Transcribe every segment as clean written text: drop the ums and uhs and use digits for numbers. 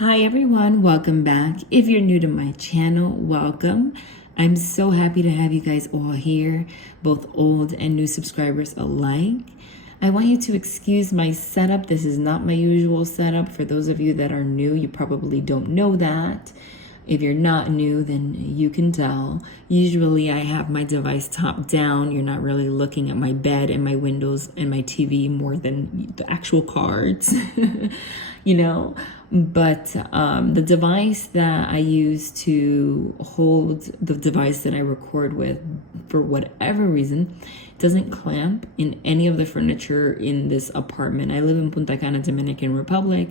Hi everyone, welcome back. If you're new to my channel, welcome. I'm so happy to have you guys all here, both old and new subscribers alike. I want you to excuse my setup. This is not my usual setup. For those of you that are new, you probably don't know that. If you're not new, then you can tell. Usually I have my device top down. You're not really looking at my bed and my windows and my TV more than the actual cards, you know. But the device that I use to hold the device that I record with, for whatever reason, doesn't clamp in any of the furniture in this apartment. I live in Punta Cana, Dominican Republic,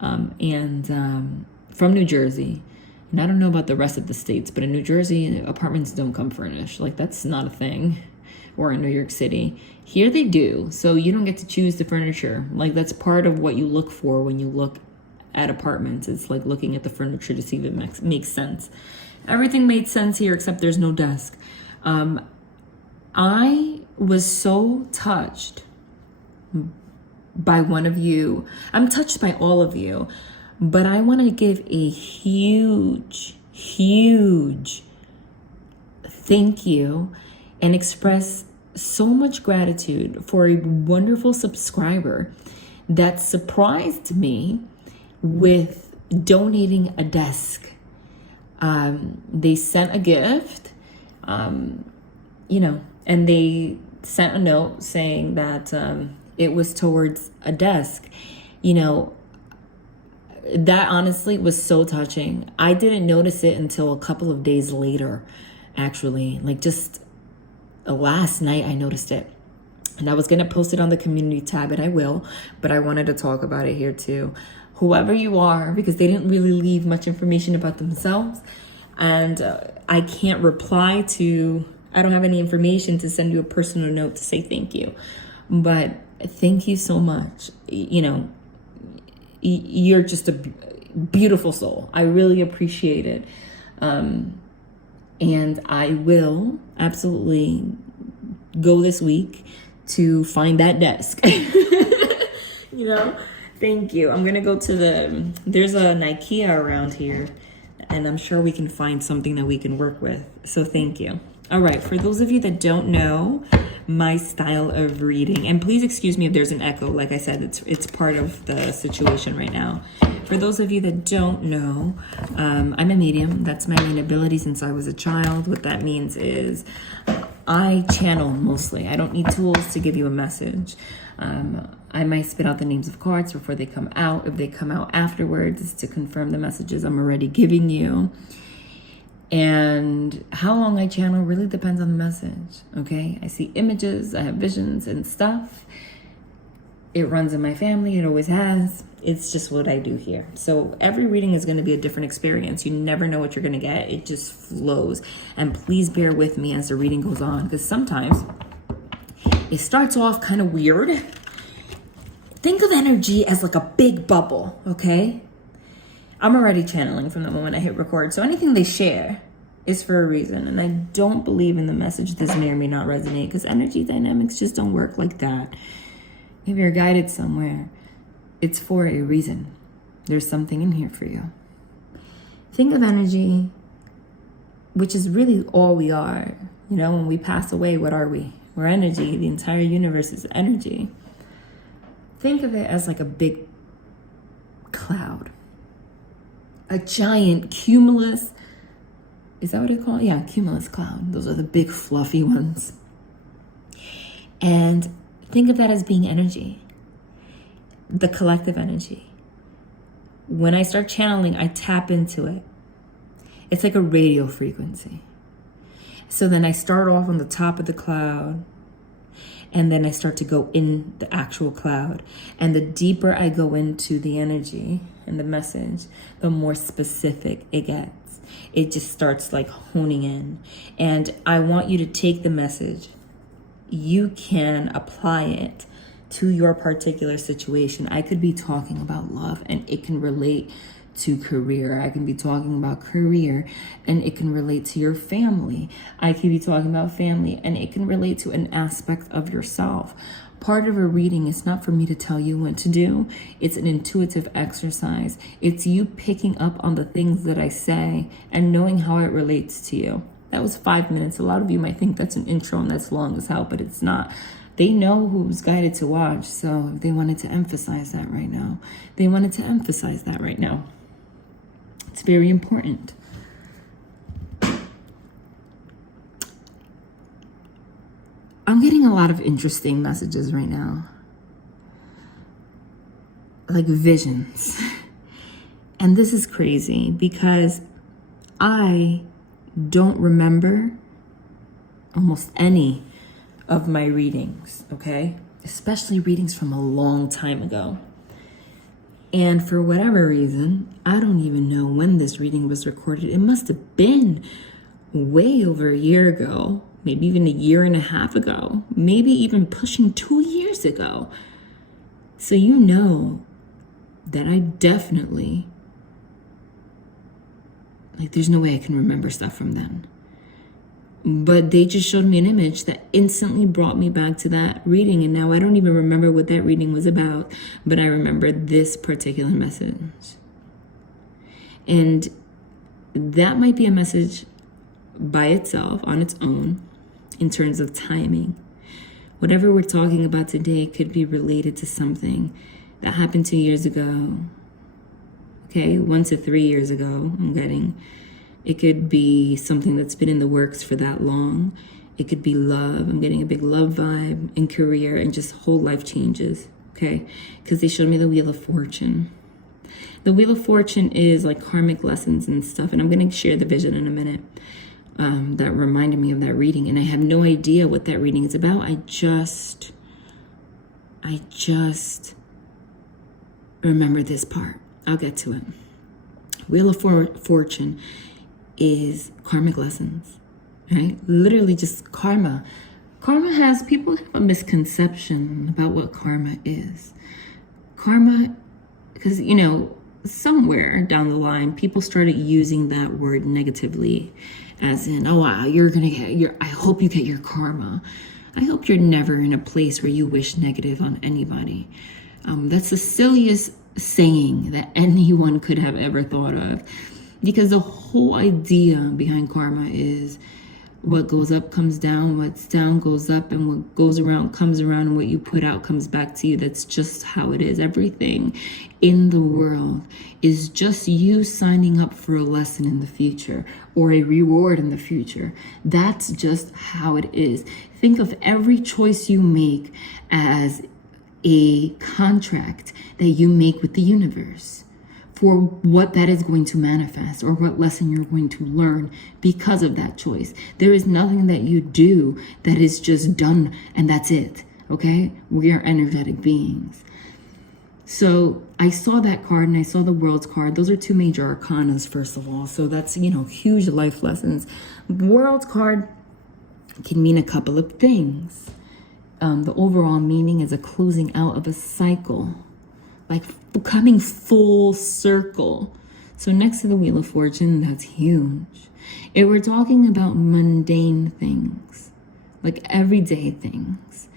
and from New Jersey. And I don't know about the rest of the states, but in New Jersey, apartments don't come furnished. Like, that's not a thing. Or in New York City. Here they do. So you don't get to choose the furniture. Like, that's part of what you look for when you look at apartments. It's like looking at the furniture to see if it makes sense. Everything made sense here except there's no desk. I was so touched by one of you. I'm touched by all of you. But I want to give a huge thank you and express so much gratitude for a wonderful subscriber that surprised me with donating a desk. They sent a gift, and they sent a note saying that it was towards a desk. That honestly was so touching. I didn't notice it until a couple of days later, actually. Like, just last night I noticed it. And I was going to post it on the community tab, and I will, but I wanted to talk about it here too. Whoever you are, because they didn't really leave much information about themselves, and I can't reply to, I don't have any information to send you a personal note to say thank you. But thank you so much. You're just a beautiful soul. I really appreciate it. And I will absolutely go this week to find that desk. Thank you. I'm going to go to there's an IKEA around here, and I'm sure we can find something that we can work with. So thank you. All right. For those of you that don't know my style of reading, and please excuse me if there's an echo. Like I said, it's part of the situation right now. For those of you that don't know, I'm a medium. That's my main ability since I was a child. What that means is I channel mostly. I don't need tools to give you a message. I might spit out the names of cards before they come out. If they come out afterwards, it's to confirm the messages I'm already giving you. And how long I channel really depends on the message, okay? I see images, I have visions and stuff. It runs in my family, it always has. It's just what I do here. So every reading is going to be a different experience. You never know what you're going to get. It just flows. And please bear with me as the reading goes on, because sometimes it starts off kind of weird. Think of energy as like a big bubble, okay? I'm already channeling from the moment I hit record. So anything they share is for a reason. And I don't believe in the message this may or may not resonate, because energy dynamics just don't work like that. If you're guided somewhere, it's for a reason. There's something in here for you. Think of energy, which is really all we are. When we pass away, what are we? We're energy. The entire universe is energy. Think of it as like a big cloud. A giant cumulus, is that what it's called? Yeah, cumulus cloud. Those are the big fluffy ones. And think of that as being energy, the collective energy. When I start channeling, I tap into it. It's like a radio frequency. So then I start off on the top of the cloud, and then I start to go in the actual cloud. And the deeper I go into the energy and the message, the more specific it gets. It just starts like honing in. And I want you to take the message. You can apply it to your particular situation. I could be talking about love, and it can relate to career. I can be talking about career and it can relate to your family. I can be talking about family and it can relate to an aspect of yourself. Part of a reading is not for me to tell you what to do. It's an intuitive exercise. It's you picking up on the things that I say and knowing how it relates to you. That was 5 minutes. A lot of you might think that's an intro and that's long as hell, but it's not. They know who's guided to watch, so they wanted to emphasize that right now. They wanted to emphasize that right now. It's very important. I'm getting a lot of interesting messages right now. Like visions. And this is crazy because I don't remember almost any of my readings, okay? Especially readings from a long time ago. And for whatever reason, I don't even know when this reading was recorded. It must have been way over a year ago, maybe even a year and a half ago, maybe even pushing 2 years ago. So you know that I definitely, like, there's no way I can remember stuff from then. But they just showed me an image that instantly brought me back to that reading. And now I don't even remember what that reading was about, but I remember this particular message. And that might be a message by itself, on its own, in terms of timing. Whatever we're talking about today could be related to something that happened 2 years ago. Okay, 1 to 3 years ago, I'm getting. It could be something that's been in the works for that long. It could be love. I'm getting a big love vibe in career and just whole life changes, okay? Because they showed me the Wheel of Fortune. The Wheel of Fortune is like karmic lessons and stuff, and I'm going to share the vision in a minute. That reminded me of that reading, and I have no idea what that reading is about. I just remember this part. I'll get to it. Wheel of Fortune is karmic lessons, right? Literally just karma. People have a misconception about what karma is. Karma, because, you know, somewhere down the line, people started using that word negatively, as in, oh, wow, you're going to get I hope you get your karma. I hope you're never in a place where you wish negative on anybody. That's the silliest saying that anyone could have ever thought of, because the whole idea behind karma is what goes up comes down, what's down goes up, and what goes around comes around, and what you put out comes back to you. That's just how it is. Everything in the world is just you signing up for a lesson in the future or a reward in the future. That's just how it is. Think of every choice you make as a contract that you make with the universe for what that is going to manifest or what lesson you're going to learn because of that choice. There is nothing that you do that is just done and that's it, okay? We are energetic beings. So I saw that card and I saw the World's card. Those are two major arcanas, first of all. So that's, you know, huge life lessons. World's card can mean a couple of things. The overall meaning is a closing out of a cycle, like coming full circle. So next to the Wheel of Fortune, that's huge. If we're talking about mundane things, like everyday things,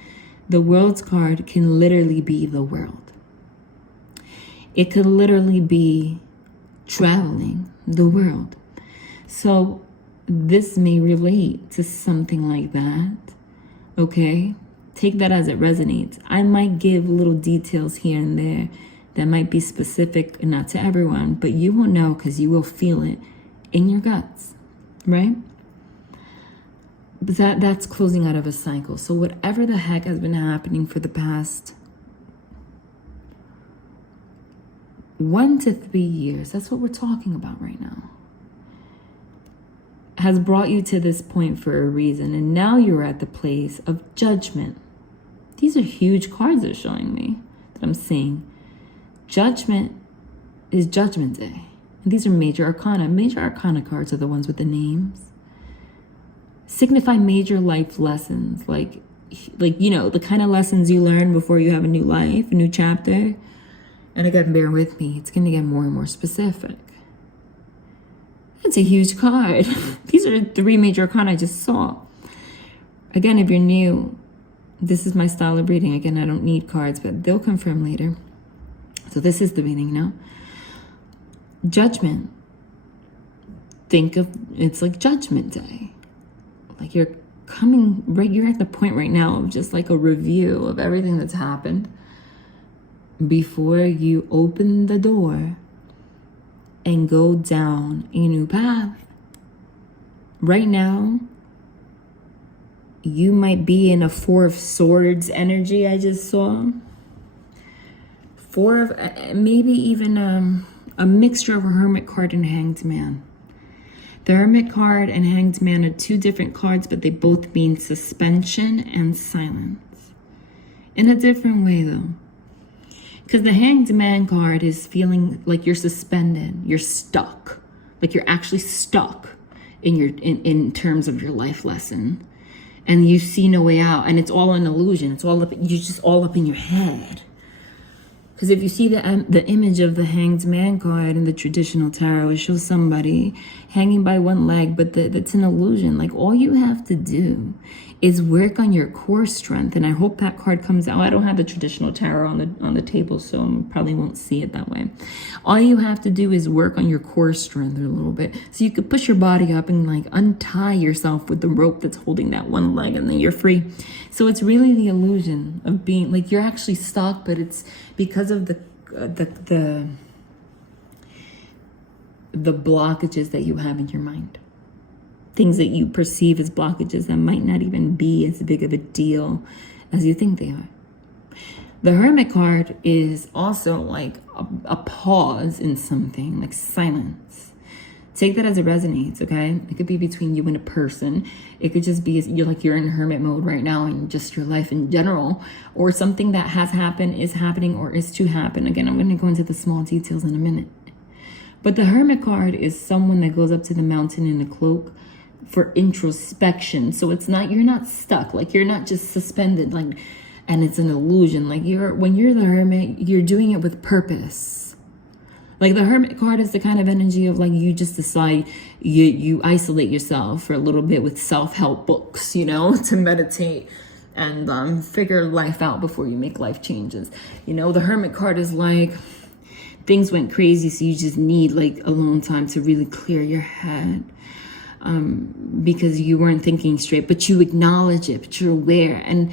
the World's card can literally be the world. It could literally be traveling the world. So this may relate to something like that, okay? Take that as it resonates. I might give little details here and there that might be specific and not to everyone, but you will know because you will feel it in your guts, right? But that's closing out of a cycle. So whatever the heck has been happening for the past 1 to 3 years, that's what we're talking about right now, has brought you to this point for a reason. And now you're at the place of judgment. These are huge cards they're showing me that I'm seeing. Judgment is Judgment Day. And these are major arcana. Major arcana cards are the ones with the names. Signify major life lessons, like you know, the kind of lessons you learn before you have a new life, a new chapter. And again, bear with me. It's going to get more and more specific. It's a huge card. These are the 3 major cards I just saw. Again, if you're new, this is my style of reading. Again, I don't need cards, but they'll confirm later. So this is the reading now. Judgment. Think of it's like Judgment Day. Like you're at the point right now of just like a review of everything that's happened before you open the door and go down a new path. Right now, you might be in a 4 of Swords energy I just saw. 4 of, maybe even a mixture of a Hermit card and Hanged Man. The Hermit card and Hanged Man are 2 different cards, but they both mean suspension and silence. In a different way though. Because the Hanged Man card is feeling like you're suspended, you're stuck. Like you're actually stuck in terms of your life lesson. And you see no way out, and it's all an illusion. It's all up, you're just all up in your head. Because if you see the image of the Hanged Man card in the traditional tarot, it shows somebody hanging by one leg, but that's an illusion. Like all you have to do is work on your core strength, and I hope that card comes out. I don't have the traditional tarot on the table, so I probably won't see it that way. All you have to do is work on your core strength a little bit, so you could push your body up and like untie yourself with the rope that's holding that one leg, and then you're free. So it's really the illusion of being like you're actually stuck, but it's because of the blockages that you have in your mind. Things that you perceive as blockages that might not even be as big of a deal as you think they are. The Hermit card is also like a pause in something, like silence. Take that as it resonates, okay? It could be between you and a person. It could just be you're in hermit mode right now in just your life in general, or something that has happened, is happening, or is to happen. Again, I'm going to go into the small details in a minute. But the Hermit card is someone that goes up to the mountain in a cloak for introspection. So it's not, you're not stuck, like you're not just suspended, like, and it's an illusion. Like when you're the Hermit, you're doing it with purpose. Like the Hermit card is the kind of energy of like you just decide you isolate yourself for a little bit with self-help books, you know, to meditate and figure life out before you make life changes. You know, the Hermit card is like things went crazy, so you just need like alone time to really clear your head. Because you weren't thinking straight, but you acknowledge it, but you're aware. And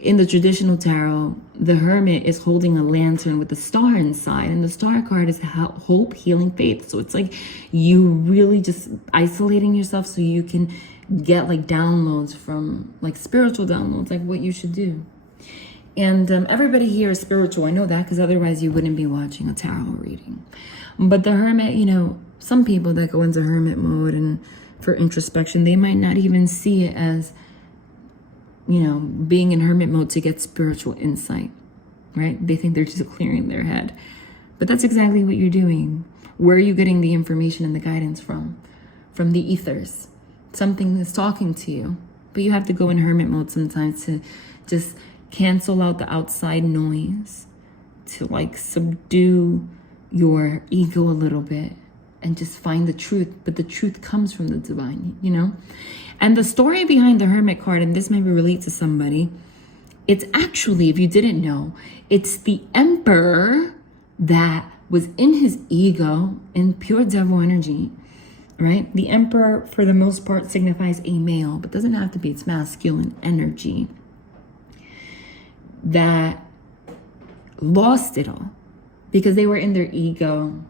in the traditional tarot, the Hermit is holding a lantern with a star inside, and the star card is hope, healing, faith. So it's like you really just isolating yourself so you can get like downloads from like spiritual downloads, like what you should do. And everybody here is spiritual. I know that because otherwise you wouldn't be watching a tarot reading. But the Hermit, you know, some people that go into Hermit mode and for introspection, they might not even see it as, you know, being in Hermit mode to get spiritual insight, right? They think they're just clearing their head. But that's exactly what you're doing. Where are you getting the information and the guidance from? From the ethers. Something that's talking to you. But you have to go in Hermit mode sometimes to just cancel out the outside noise, to like subdue your ego a little bit and just find the truth. But the truth comes from the divine, you know? And the story behind the Hermit card, and this maybe relate to somebody, it's actually, if you didn't know, it's the Emperor that was in his ego in pure devil energy, right? The Emperor, for the most part, signifies a male, but doesn't have to be. It's masculine energy that lost it all because they were in their ego,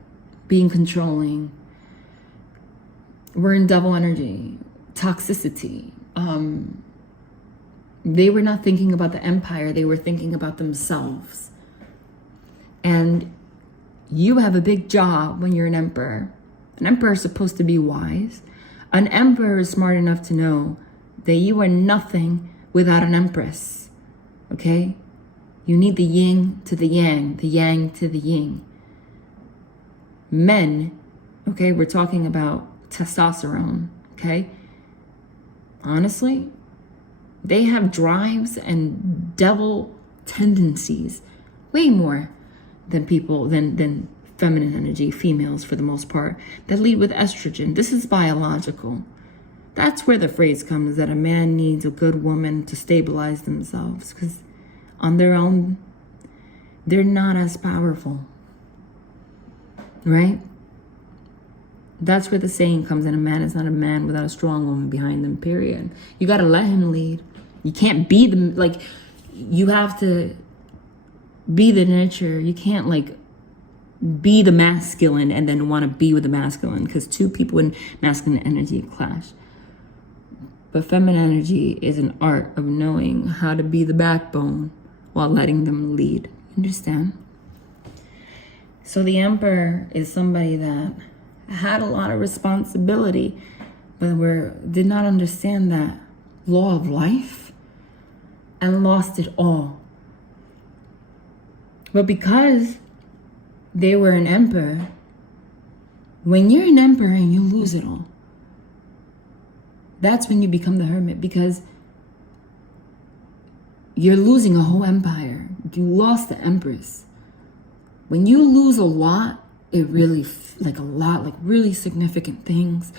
being controlling. We're in double energy, toxicity. They were not thinking about the empire. They were thinking about themselves. And you have a big job when you're an emperor. An emperor is supposed to be wise. An emperor is smart enough to know that you are nothing without an empress. Okay? You need the yin to the yang to the yin. Men, okay, we're talking about testosterone, okay? Honestly, they have drives and devil tendencies way more than feminine energy, females for the most part, that lead with estrogen. This is biological. That's where the phrase comes that a man needs a good woman to stabilize themselves, because on their own, they're not as powerful, right? That's where the saying comes in, a man is not a man without a strong woman behind them, period. You got to let him lead. You can't be you have to be the nurturer. You can't be the masculine and then want to be with the masculine, because two people in masculine energy clash. But feminine energy is an art of knowing how to be the backbone while letting them lead. Understand? So the Emperor is somebody that had a lot of responsibility, but did not understand that law of life and lost it all. But because they were an emperor, when you're an emperor and you lose it all, that's when you become the hermit, because you're losing a whole empire. You lost the empress. When you lose a lot, it really, really significant things,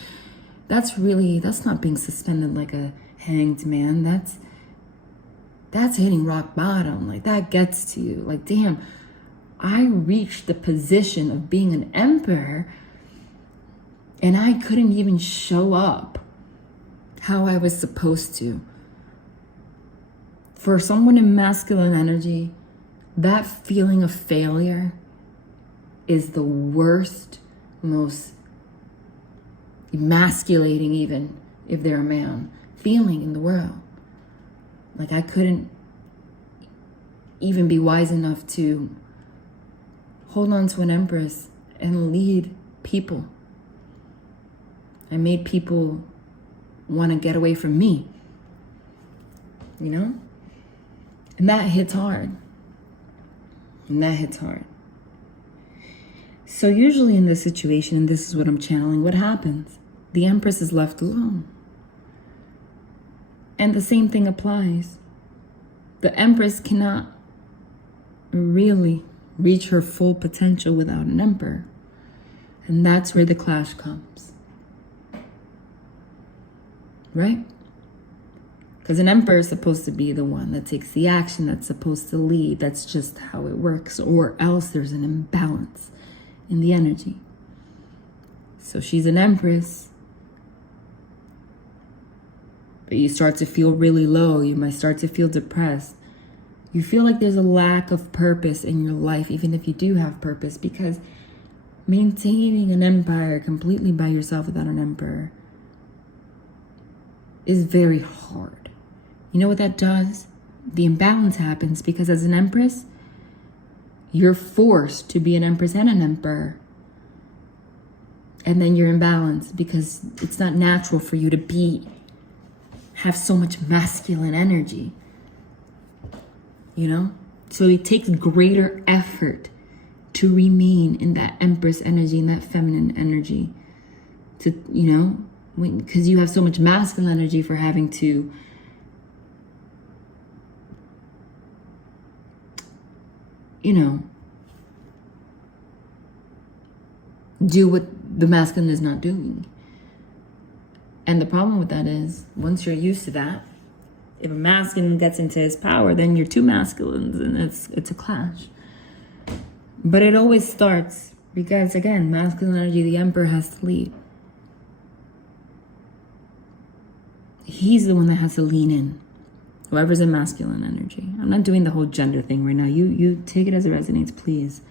that's not being suspended like a hanged man. That's hitting rock bottom. That gets to you. Damn, I reached the position of being an emperor and I couldn't even show up how I was supposed to. For someone in masculine energy, that feeling of failure is the worst, most emasculating, even if they're a man, feeling in the world. I couldn't even be wise enough to hold on to an empress and lead people. I made people want to get away from me, And that hits hard. So usually in this situation, and this is what I'm channeling, what happens? The empress is left alone. And the same thing applies. The empress cannot really reach her full potential without an emperor. And that's where the clash comes. Right? Because an emperor is supposed to be the one that takes the action, that's supposed to lead. That's just how it works. Or else there's an imbalance in the energy. So she's an empress. But you start to feel really low. You might start to feel depressed. You feel like there's a lack of purpose in your life, even if you do have purpose, because maintaining an empire completely by yourself without an emperor is very hard. You know what that does? The imbalance happens because as an empress, you're forced to be an empress and an emperor. And then you're imbalanced because it's not natural for you to have so much masculine energy. So it takes greater effort to remain in that empress energy, in that feminine energy, because you have so much masculine energy for having to do what the masculine is not doing. And the problem with that is, once you're used to that, if a masculine gets into his power, then you're two masculines and it's a clash. But it always starts because, again, masculine energy, the emperor has to lead. He's the one that has to lean in. Whoever's in masculine energy. I'm not doing the whole gender thing right now. You take it as it resonates, please.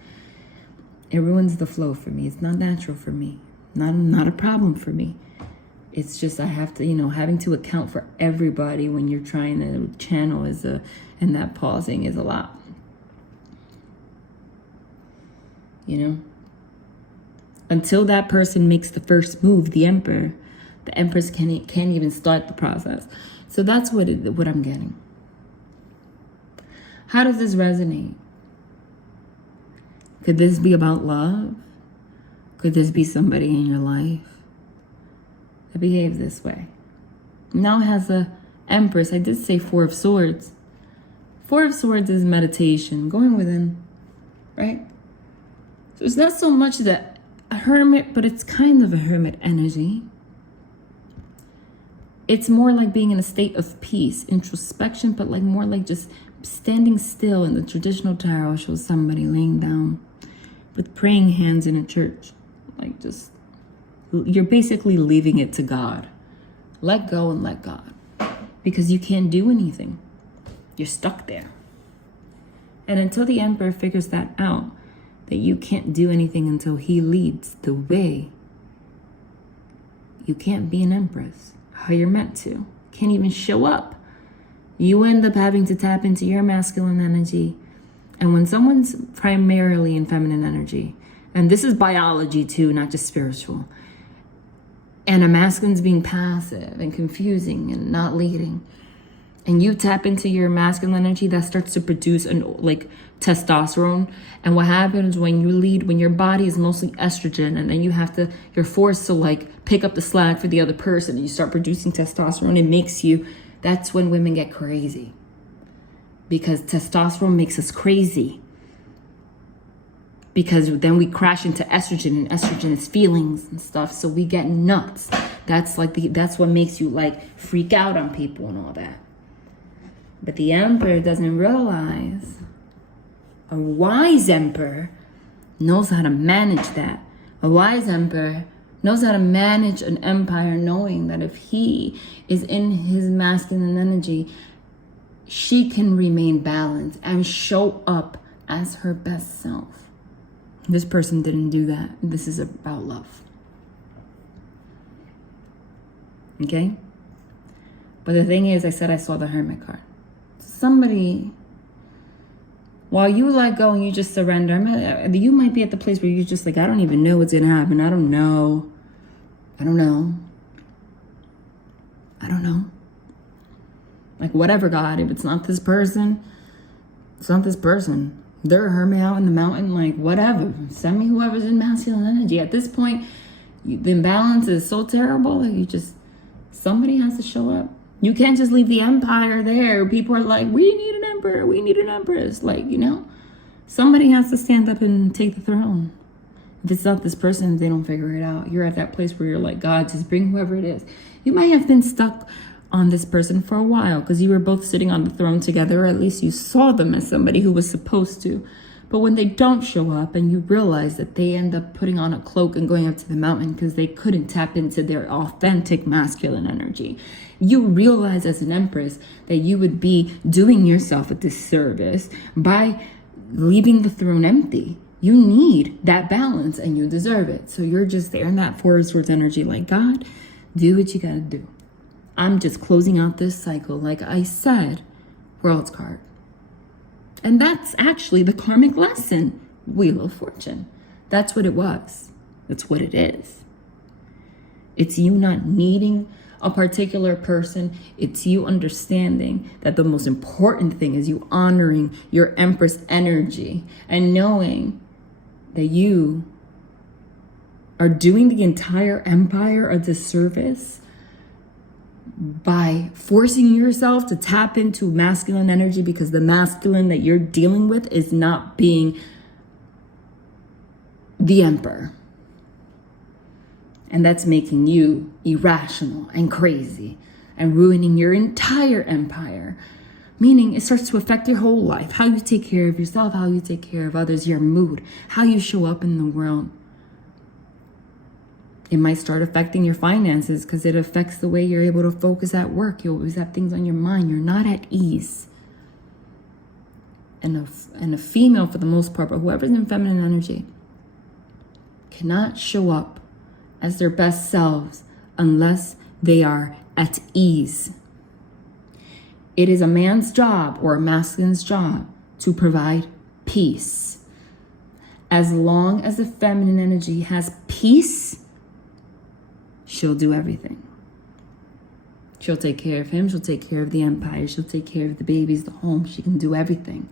It ruins the flow for me. It's not natural for me. Not a problem for me. It's just I have to, having to account for everybody when you're trying to channel and that pausing is a lot. Until that person makes the first move, the empress can't even start the process. So that's what I'm getting. How does this resonate? Could this be about love? Could this be somebody in your life that behaves this way? Now has a empress. I did say 4 of Swords. 4 of Swords is meditation, going within, right? So it's not so much that a hermit, but it's kind of a hermit energy. It's more like being in a state of peace, introspection, but like more like just standing still. In the traditional tarot shows somebody laying down with praying hands in a church. Like just, you're basically leaving it to God. Let go and let God. Because you can't do anything. You're stuck there. And until the Emperor figures that out, that you can't do anything until he leads the way, you can't be an Empress how you're meant to. Can't even show up. You end up having to tap into your masculine energy. And when someone's primarily in feminine energy, and this is biology too, not just spiritual, and a masculine's being passive and confusing and not leading, and you tap into your masculine energy, that starts to produce like testosterone. And what happens when you lead, when your body is mostly estrogen, and then you're forced to like pick up the slack for the other person, and you start producing testosterone, that's when women get crazy. Because testosterone makes us crazy. Because then we crash into estrogen, and estrogen is feelings and stuff, so we get nuts. That's what makes you like freak out on people and all that. But the Emperor doesn't realize, a wise Emperor knows how to manage that. A wise Emperor knows how to manage an empire, knowing that if he is in his masculine energy, she can remain balanced and show up as her best self. This person didn't do that. This is about love. Okay? But the thing is, I said I saw the Hermit card. Somebody, while you let go and you just surrender, you might be at the place where you're just like, I don't even know what's going to happen. I don't know. Like, whatever, God, if it's not this person, it's not this person. They're a hermit out in the mountain, like, whatever. Send me whoever's in masculine energy. At this point, the imbalance is so terrible that somebody has to show up. You can't just leave the empire there. People are like, we need an emperor, we need an empress. Like, somebody has to stand up and take the throne. If it's not this person, they don't figure it out. You're at that place where you're like, God, just bring whoever it is. You might have been stuck on this person for a while because you were both sitting on the throne together, or at least you saw them as somebody who was supposed to. But when they don't show up and you realize that they end up putting on a cloak and going up to the mountain because they couldn't tap into their authentic masculine energy, you realize as an empress that you would be doing yourself a disservice by leaving the throne empty. You need that balance and you deserve it. So you're just there in that Four of Swords energy, like, God, do what you gotta do. I'm just closing out this cycle. Like I said, World's card. And that's actually the karmic lesson, Wheel of Fortune. That's what it was. That's what it is. It's you not needing a particular person. It's you understanding that the most important thing is you honoring your Empress energy and knowing that you are doing the entire empire a disservice by forcing yourself to tap into masculine energy, because the masculine that you're dealing with is not being the emperor. And that's making you irrational and crazy and ruining your entire empire. Meaning it starts to affect your whole life. How you take care of yourself, how you take care of others, your mood, how you show up in the world. It might start affecting your finances because it affects the way you're able to focus at work. You always have things on your mind. You're not at ease. And a female, for the most part, but whoever's in feminine energy, cannot show up as their best selves unless they are at ease. It is a man's job or a masculine's job to provide peace. As long as the feminine energy has peace, she'll do everything. She'll take care of him. She'll take care of the empire. She'll take care of the babies, the home. She can do everything.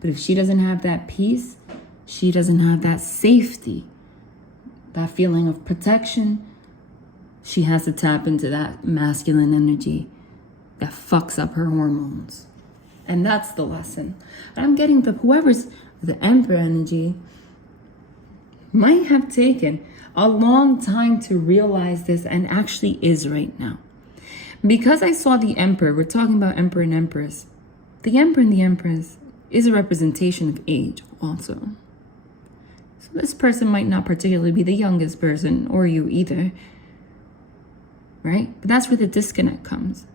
But if she doesn't have that peace, she doesn't have that safety, that feeling of protection, she has to tap into that masculine energy that fucks up her hormones. And that's the lesson. I'm getting whoever's the emperor energy, might have taken a long time to realize this, and actually is right now. Because I saw the emperor, we're talking about emperor and empress. The emperor and the empress is a representation of age also. So this person might not particularly be the youngest person, or you either, right? But that's where the disconnect comes.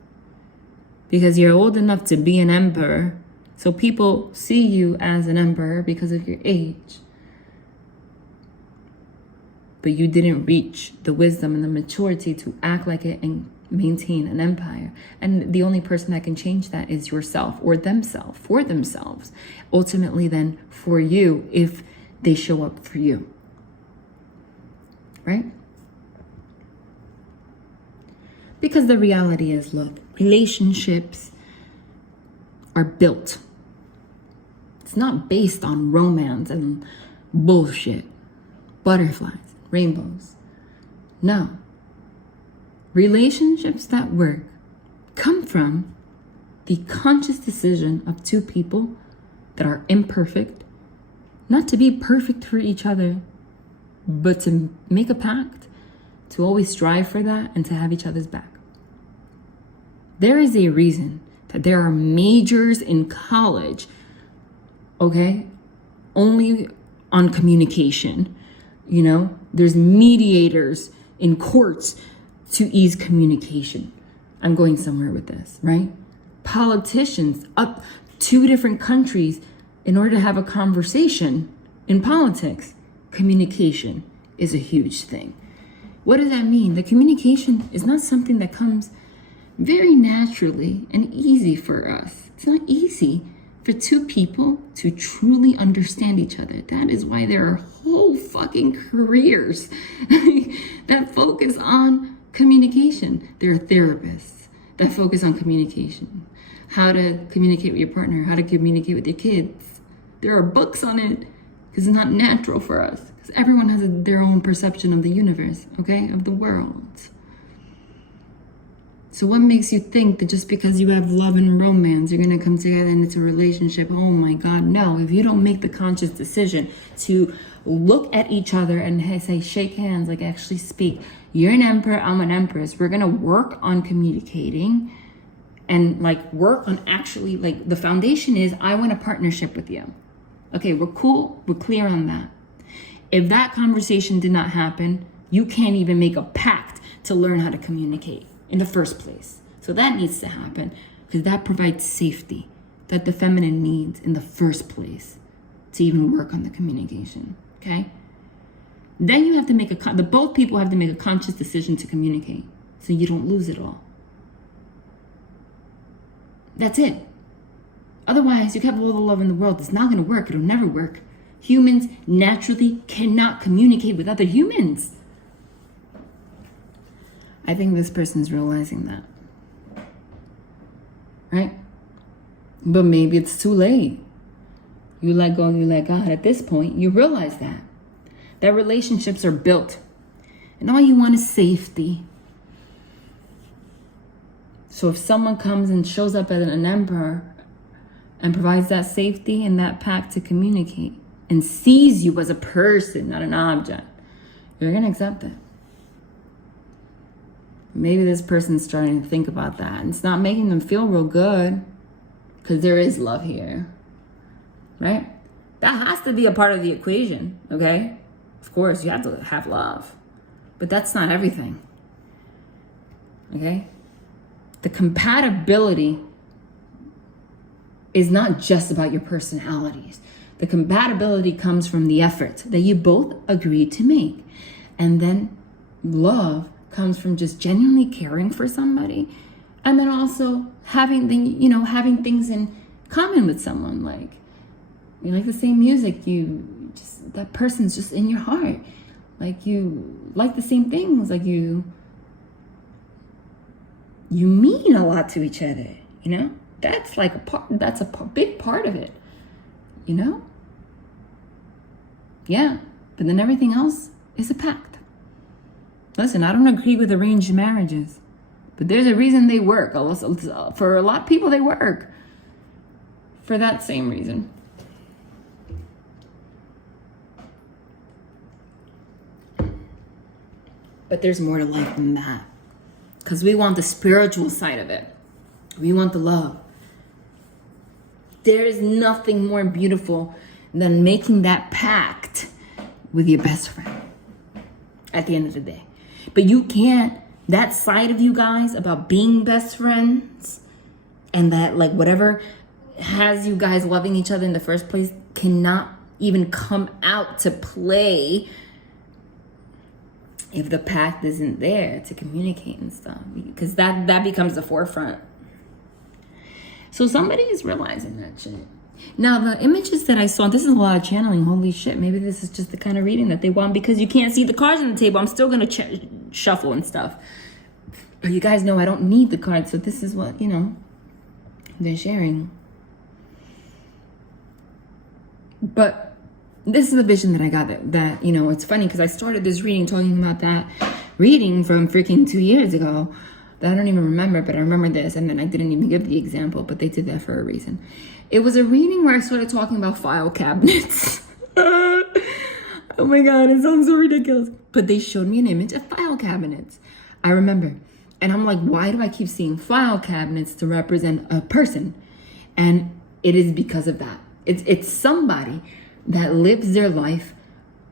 Because you're old enough to be an emperor, so people see you as an emperor because of your age. But you didn't reach the wisdom and the maturity to act like it and maintain an empire. And the only person that can change that is yourself, or themselves, for themselves. Ultimately then for you, if they show up for you. Right? Because the reality is, look, relationships are built. It's not based on romance and bullshit, butterflies, rainbows. No. Relationships that work come from the conscious decision of two people that are imperfect, not to be perfect for each other, but to make a pact, to always strive for that and to have each other's back. There is a reason that there are majors in college, okay, only on communication. You know, there's mediators in courts to ease communication. I'm going somewhere with this, right? Politicians up 2 different countries in order to have a conversation in politics. Communication is a huge thing. What does that mean? The communication is not something that comes very naturally and easy for us. It's not easy for 2 people to truly understand each other. That is why there are whole fucking careers that focus on communication. There are therapists that focus on communication. How to communicate with your partner, how to communicate with your kids. There are books on it because it's not natural for us. Because everyone has their own perception of the universe, okay? Of the world. So what makes you think that just because you have love and romance, you're going to come together and it's a relationship? Oh my God, no. If you don't make the conscious decision to look at each other and say, shake hands, like actually speak. You're an emperor, I'm an empress. We're going to work on communicating and like work on actually, like the foundation is, I want a partnership with you. Okay, we're cool. We're clear on that. If that conversation did not happen, you can't even make a pact to learn how to communicate in the first place. So that needs to happen because that provides safety that the feminine needs in the first place to even work on the communication, okay? Then you have to make both people have to make a conscious decision to communicate so you don't lose it all. That's it. Otherwise, you can have all the love in the world. It's not going to work. It'll never work. Humans naturally cannot communicate with other humans. I think this person's realizing that. Right? But maybe it's too late. You let go and you let God. At this point, you realize that relationships are built. And all you want is safety. So if someone comes and shows up as an emperor and provides that safety and that pact to communicate and sees you as a person, not an object, you're going to accept it. Maybe this person's starting to think about that. And it's not making them feel real good because there is love here, right? That has to be a part of the equation, okay? Of course, you have to have love, but that's not everything, okay? The compatibility is not just about your personalities. The compatibility comes from the effort that you both agreed to make. And then love comes from just genuinely caring for somebody, and then also having things in common with someone. Like you like the same music, that person's just in your heart. Like you like the same things, like you mean a lot to each other. That's like that's a big part of it. Yeah, but then everything else is a pact. Listen, I don't agree with arranged marriages, but there's a reason they work. For a lot of people, they work for that same reason. But there's more to life than that. Because we want the spiritual side of it. We want the love. There is nothing more beautiful than making that pact with your best friend at the end of the day. But you can't, that side of you guys about being best friends and that like whatever has you guys loving each other in the first place cannot even come out to play if the pact isn't there to communicate and stuff, because that becomes the forefront. So somebody is realizing that shit. Now, the images that I saw, this is a lot of channeling. Holy shit, maybe this is just the kind of reading that they want because you can't see the cards on the table. I'm still going to shuffle and stuff. But you guys know I don't need the cards, so this is what, you know, they're sharing. But this is the vision that I got that you know, it's funny because I started this reading talking about that reading from freaking 2 years ago that I don't even remember, but I remember this, and then I didn't even give the example, but they did that for a reason. It was a reading where I started talking about file cabinets. Oh my God, it sounds so ridiculous. But they showed me an image of file cabinets. I remember. And I'm like, why do I keep seeing file cabinets to represent a person? And it is because of that. It's somebody that lives their life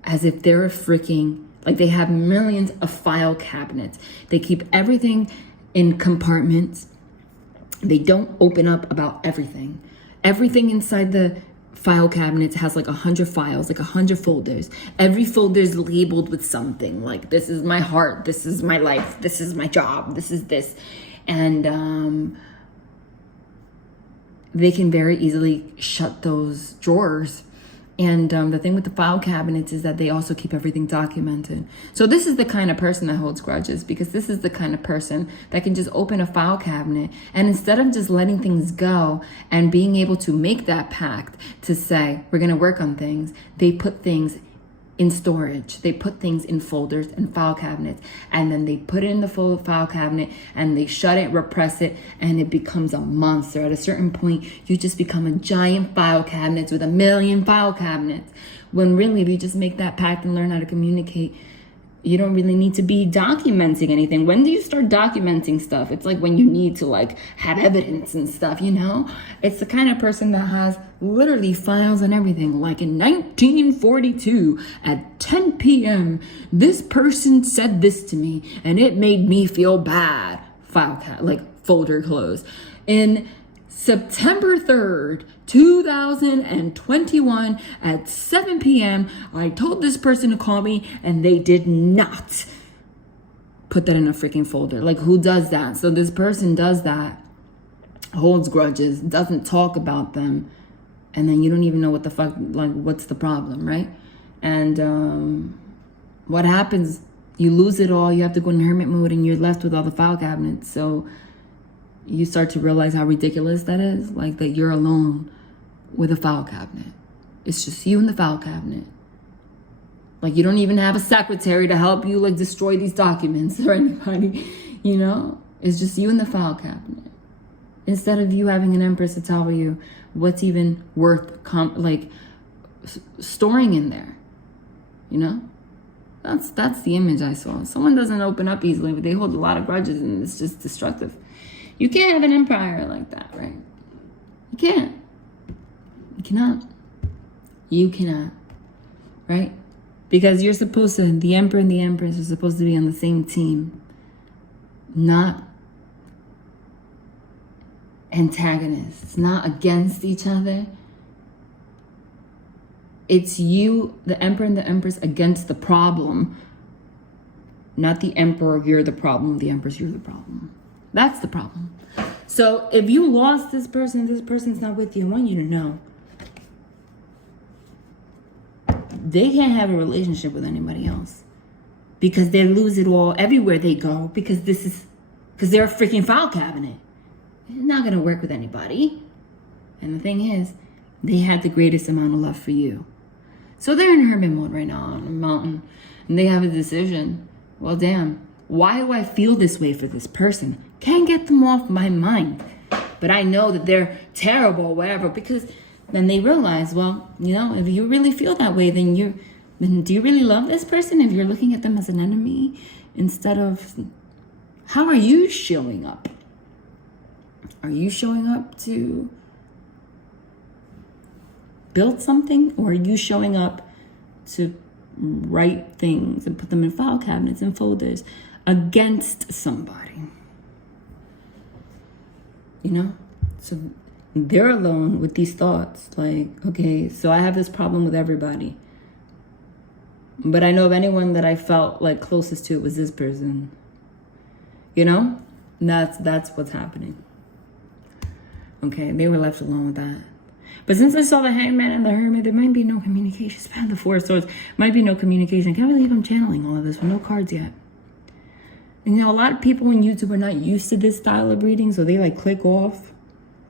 as if they're a freaking, like they have millions of file cabinets. They keep everything in compartments. They don't open up about everything. Everything inside the file cabinets has like 100 files, like 100 folders. Every folder is labeled with something like, this is my heart, this is my life, this is my job, this is this. And they can very easily shut those drawers. And the thing with the file cabinets is that they also keep everything documented. So this is the kind of person that holds grudges, because this is the kind of person that can just open a file cabinet and instead of just letting things go and being able to make that pact to say, we're going to work on things, they put things in storage. They put things in folders and file cabinets, and then they put it in the file cabinet and they shut it, repress it, and it becomes a monster. At a certain point, you just become a giant file cabinet with 1,000,000 file cabinets. When really, if you just make that pact and learn how to communicate, you don't really need to be documenting anything. When do you start documenting stuff? It's like when you need to like have evidence and stuff, you know? It's the kind of person that has literally files and everything. Like in 1942 at 10 p.m., this person said this to me and it made me feel bad. Like folder closed. In September 3rd, 2021 at 7 p.m. I told this person to call me and they did not put that in a freaking folder. Like, who does that? So this person does that, holds grudges, doesn't talk about them, and then you don't even know what the fuck, like, what's the problem, right? And what happens? You lose it all. You have to go in hermit mode and you're left with all the file cabinets. So you start to realize how ridiculous that is. Like that you're alone with a file cabinet. It's just you and the file cabinet. Like you don't even have a secretary to help you like destroy these documents or anybody, you know? It's just you and the file cabinet. Instead of you having an empress to tell you what's even worth storing in there, you know? That's the image I saw. Someone doesn't open up easily, but they hold a lot of grudges and it's just destructive. You can't have an empire like that, right? You can't. You cannot. You cannot. Right? Because you're supposed to, the emperor and the empress are supposed to be on the same team. Not antagonists. Not against each other. It's you, the emperor and the empress, against the problem. Not the emperor, you're the problem. The empress, you're the problem. That's the problem. So if you lost this person's not with you, I want you to know they can't have a relationship with anybody else because they lose it all everywhere they go because they're a freaking file cabinet. It's not going to work with anybody. And the thing is, they had the greatest amount of love for you. So they're in hermit mode right now on a mountain and they have a decision. Well, damn. Why do I feel this way for this person? Can't get them off my mind. But I know that they're terrible or whatever, because then they realize, well, you know, if you really feel that way, then then do you really love this person if you're looking at them as an enemy instead of how are you showing up? Are you showing up to build something, or are you showing up to write things and put them in file cabinets and folders against somebody? You know? So they're alone with these thoughts. Like, okay, so I have this problem with everybody. But I know of anyone that I felt like closest to, it was this person. You know? That's what's happening. Okay, they were left alone with that. But since I saw the Hangman and the Hermit, there might be no communication. And the Four of Swords, might be no communication. Can't believe I'm channeling all of this with no cards yet. And you know, a lot of people on YouTube are not used to this style of reading, so they like click off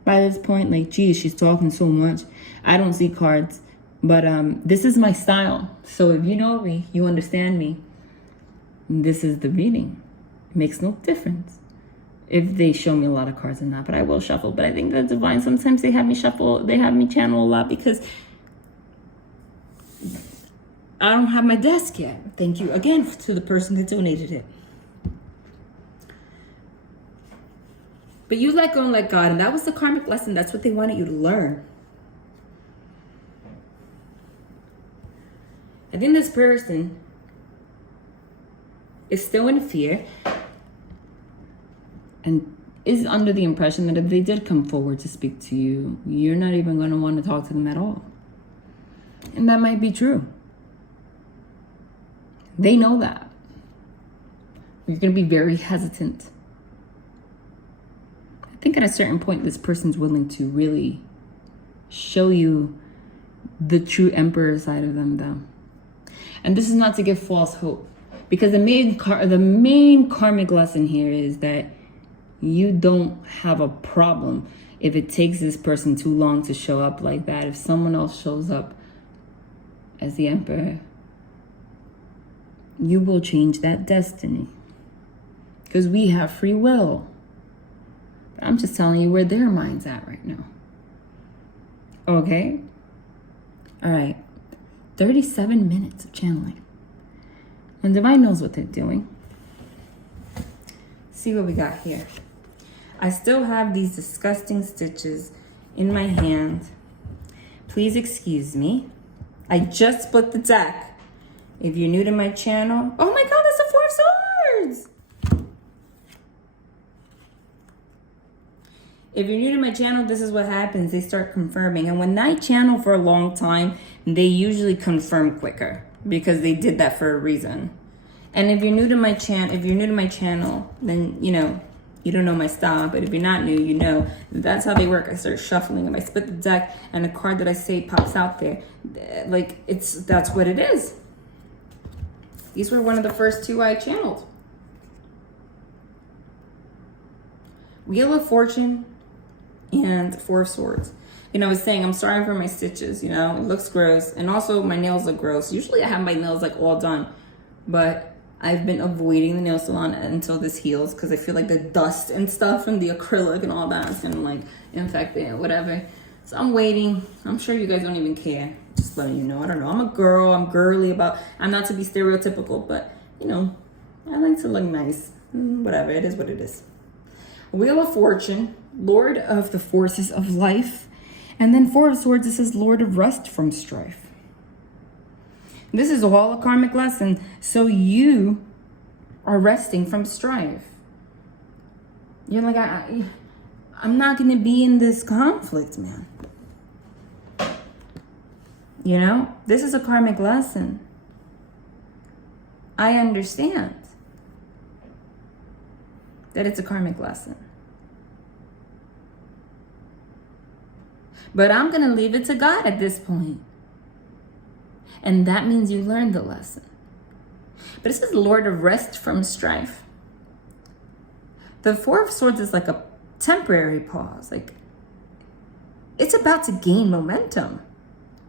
by this point. Like, geez, she's talking so much. I don't see cards. But this is my style. So if you know me, you understand me. This is the reading. It makes no difference if they show me a lot of cards or not, but I will shuffle. But I think the divine, sometimes they have me shuffle, they have me channel a lot because I don't have my desk yet. Thank you again to the person that donated it. But you let go and let God, and that was the karmic lesson. That's what they wanted you to learn. I think this person is still in fear and is under the impression that if they did come forward to speak to you, you're not even going to want to talk to them at all. And that might be true. They know that. You're going to be very hesitant. I think at a certain point, this person's willing to really show you the true emperor side of them, though. And this is not to give false hope, because the main karmic lesson here is that you don't have a problem if it takes this person too long to show up like that. If someone else shows up as the emperor, you will change that destiny, because we have free will. But I'm just telling you where their mind's at right now. Okay? All right. 37 minutes of channeling. And Divine knows what they're doing. See what we got here. I still have these disgusting stitches in my hand. Please excuse me. I just split the deck. If you're new to my channel, oh my God, that's the Four of Swords. If you're new to my channel, this is what happens. They start confirming. And when I channel for a long time, they usually confirm quicker because they did that for a reason. And if you're new to my channel, then, you know, you don't know my style. But if you're not new, you know. That's how they work. I start shuffling them. I split the deck and a card that I say pops out there. Like, that's what it is. These were one of the first two I channeled. Wheel of Fortune and Four of Swords. You know, I was saying, I'm sorry for my stitches, you know, it looks gross. And also my nails look gross. Usually I have my nails like all done, but I've been avoiding the nail salon until this heals because I feel like the dust and stuff from the acrylic and all that is gonna like infect it or whatever. So I'm waiting. I'm sure you guys don't even care. Just letting you know. I don't know. I'm a girl. I'm girly about, I'm not to be stereotypical, but you know, I like to look nice. Whatever, it is what it is. Wheel of Fortune, Lord of the forces of life. And then Four of Swords, this is Lord of rest from strife. This is all a karmic lesson. So you are resting from strife. You're like, I'm not going to be in this conflict, man. You know, this is a karmic lesson. I understand that it's a karmic lesson. But I'm going to leave it to God at this point. And that means you learned the lesson. But it says Lord of rest from strife. The Four of Swords is like a temporary pause. Like, it's about to gain momentum.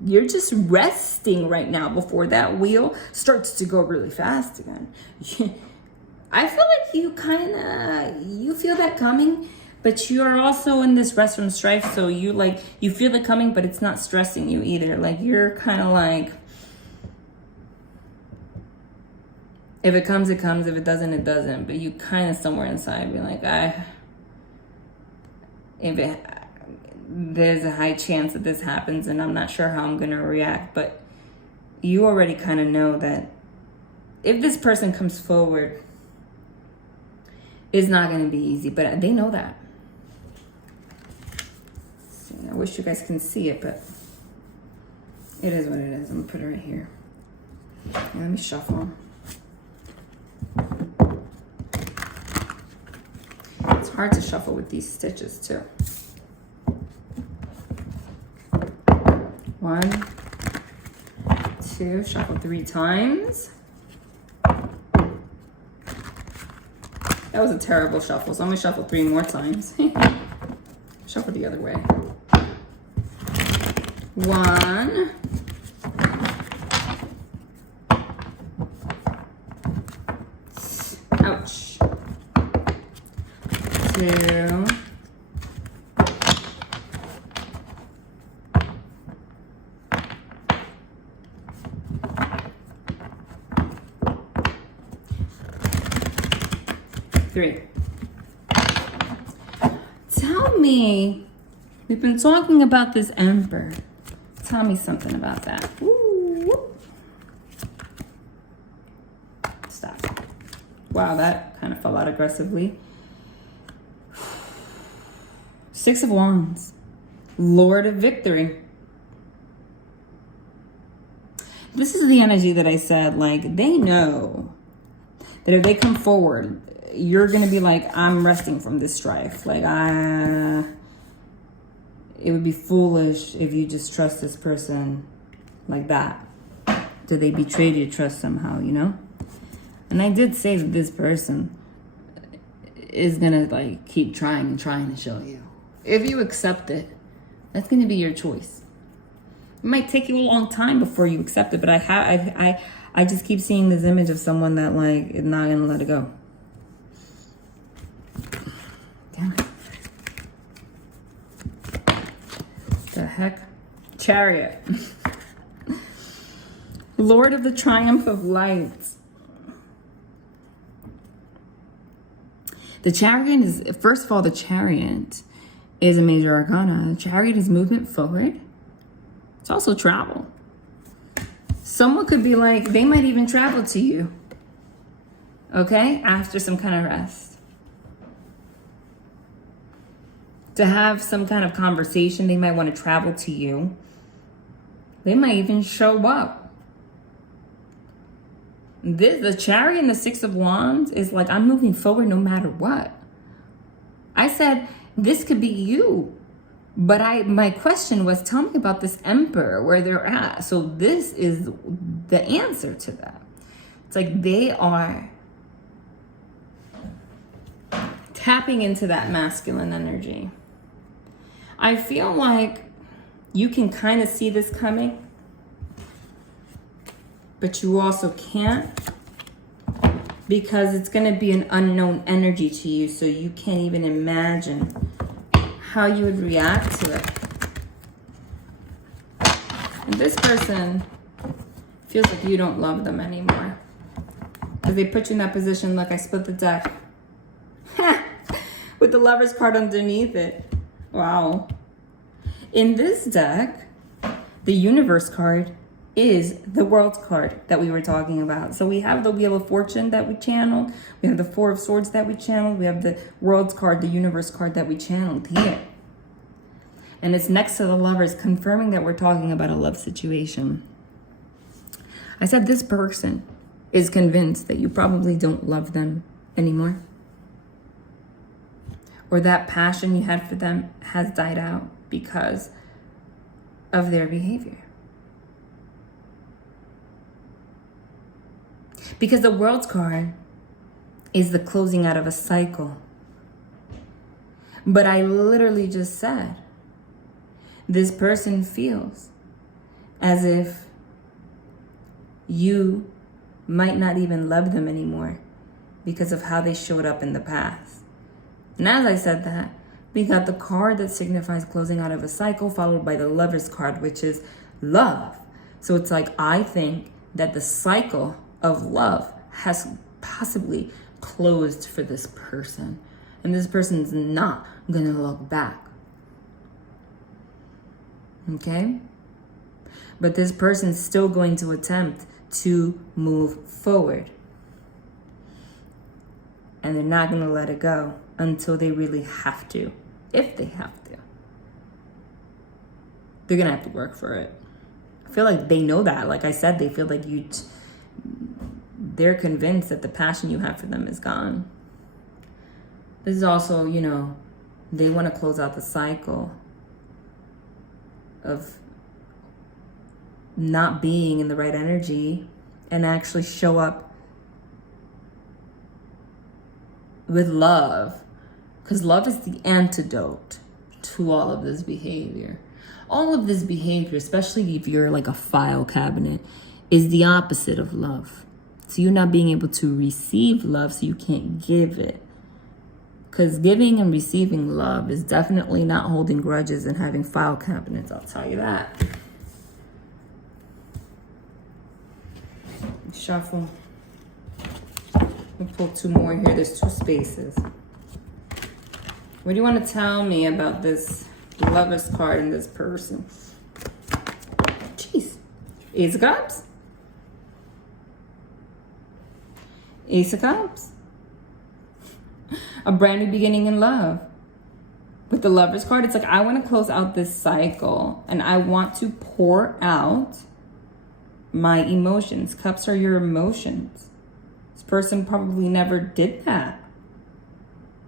You're just resting right now before that wheel starts to go really fast again. I feel like you feel that coming, but you are also in this rest from strife. So you feel it coming, but it's not stressing you either. Like, you're kind of like, If it comes, it comes. If it doesn't, it doesn't. But you kind of somewhere inside be like, there's a high chance that this happens and I'm not sure how I'm going to react. But you already kind of know that if this person comes forward, it's not going to be easy. But they know that. So I wish you guys can see it, but it is what it is. I'm going to put it right here. Let me shuffle. It's hard to shuffle with these stitches too. 1, 2, shuffle 3 times. That was a terrible shuffle, so I'm gonna shuffle 3 more times. Shuffle the other way. 1. Ouch. 2. 3. Tell me, we've been talking about this Emperor. Tell me something about that. Ooh. Stop. Wow, that kind of fell out aggressively. 6 of Wands. Lord of Victory. This is the energy that I said, like, they know that if they come forward, you're going to be like, I'm resting from this strife. Like, it would be foolish if you just trust this person like that. Did they betray your trust somehow, you know? And I did say that this person is going to, like, keep trying and trying to show you. If you accept it, that's going to be your choice. It might take you a long time before you accept it, but I just keep seeing this image of someone that, like, is not going to let it go. Damn it. The heck? Chariot. Lord of the Triumph of Lights. The Chariot is, first of all, the Chariot is a major arcana. The Chariot is movement forward. It's also travel. Someone could be like, they might even travel to you. Okay? After some kind of rest. To have some kind of conversation, they might want to travel to you. They might even show up. The Chariot and the 6 of Wands is like, I'm moving forward no matter what. I said, this could be you. But my question was, tell me about this Emperor, where they're at. So this is the answer to that. It's like they are tapping into that masculine energy. I feel like you can kind of see this coming, but you also can't, because it's going to be an unknown energy to you, so you can't even imagine how you would react to it. And this person feels like you don't love them anymore, because they put you in that position. Look, I split the deck with the Lover's card underneath it. Wow. In this deck, the Universe card is the World card that we were talking about. So we have the Wheel of Fortune that we channeled. We have the 4 of Swords that we channeled. We have the World card, the Universe card that we channeled here. And it's next to the Lovers, confirming that we're talking about a love situation. I said this person is convinced that you probably don't love them anymore. Or that passion you had for them has died out because of their behavior. Because the World's card is the closing out of a cycle. But I literally just said, this person feels as if you might not even love them anymore because of how they showed up in the past. And as I said that, we got the card that signifies closing out of a cycle, followed by the Lover's card, which is love. So it's like, I think that the cycle of love has possibly closed for this person. And this person's not gonna look back. Okay? But this person's still going to attempt to move forward. And they're not gonna let it go until they really have to. If they have to. They're gonna have to work for it. I feel like they know that. Like I said, they feel like they're convinced that the passion you have for them is gone. This is also, you know, they want to close out the cycle of not being in the right energy and actually show up with love. Because love is the antidote to all of this behavior. All of this behavior, especially if you're like a file cabinet, is the opposite of love. So you're not being able to receive love, so you can't give it. Because giving and receiving love is definitely not holding grudges and having file cabinets, I'll tell you that. Shuffle. We'll pull two more here. There's two spaces. What do you want to tell me about this Lover's card and this person? Jeez. Ace of Cups. Ace of Cups. A brand new beginning in love. With the Lover's card, it's like, I want to close out this cycle and I want to pour out my emotions. Cups are your emotions. This person probably never did that.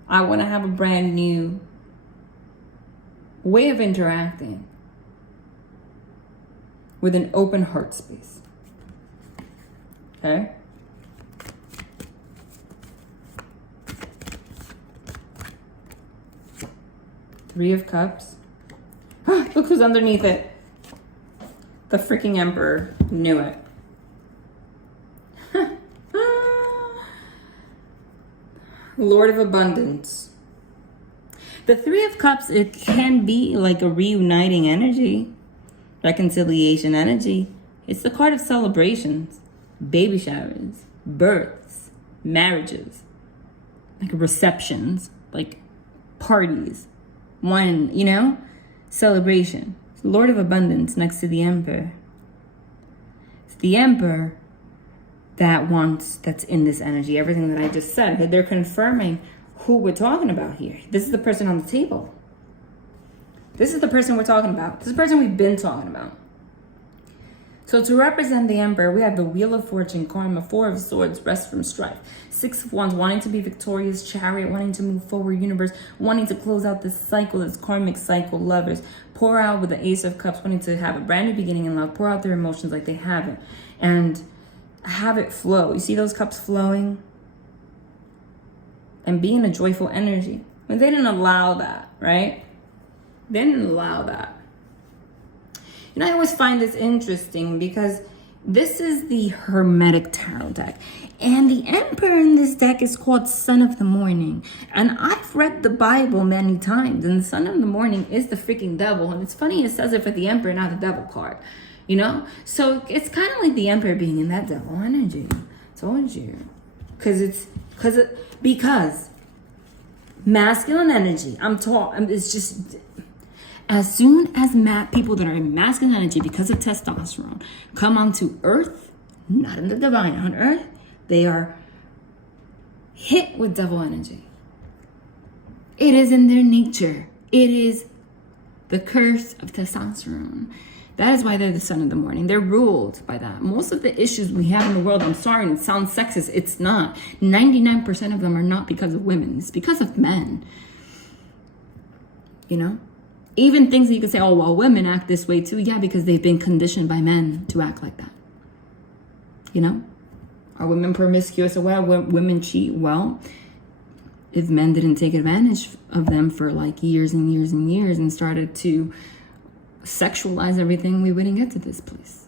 I want to have a brand new way of interacting with an open heart space. Okay? Three of Cups. Look who's underneath it. The freaking Emperor. Knew it. Lord of Abundance. The Three of Cups, it can be like a reuniting energy. Reconciliation energy. It's the card of celebrations. Baby showers. Births. Marriages. Like receptions. Like parties. One, you know, celebration. Lord of Abundance next to the Emperor. It's the Emperor that's in this energy. Everything that I just said. They're confirming who we're talking about here. This is the person on the table. This is the person we're talking about. This is the person we've been talking about. So to represent the Emperor, we have the Wheel of Fortune, Karma, Four of Swords, Rest from Strife, Six of Wands, wanting to be victorious, Chariot, wanting to move forward, Universe, wanting to close out this cycle, this karmic cycle, Lovers, pour out with the Ace of Cups, wanting to have a brand new beginning in love, pour out their emotions like they haven't, and have it flow. You see those cups flowing? And be in a joyful energy. But they didn't allow that, right? They didn't allow that. And I always find this interesting because this is the Hermetic Tarot deck. And the Emperor in this deck is called Son of the Morning. And I've read the Bible many times. And the Son of the Morning is the freaking devil. And it's funny it says it for the Emperor, not the devil card. You know? So it's kind of like the Emperor being in that devil energy. Told you. Because masculine energy, it's just... As soon as people that are in masculine energy because of testosterone come onto Earth, not in the divine, on Earth, they are hit with devil energy. It is in their nature. It is the curse of testosterone. That is why they're the Son of the Morning. They're ruled by that. Most of the issues we have in the world, I'm sorry, and it sounds sexist, it's not. 99% of them are not because of women. It's because of men. You know? Even things that you could say, oh, well, women act this way too. Yeah, because they've been conditioned by men to act like that. You know? Are women promiscuous or well? Women cheat? Well, if men didn't take advantage of them for like years and years and years and started to sexualize everything, we wouldn't get to this place.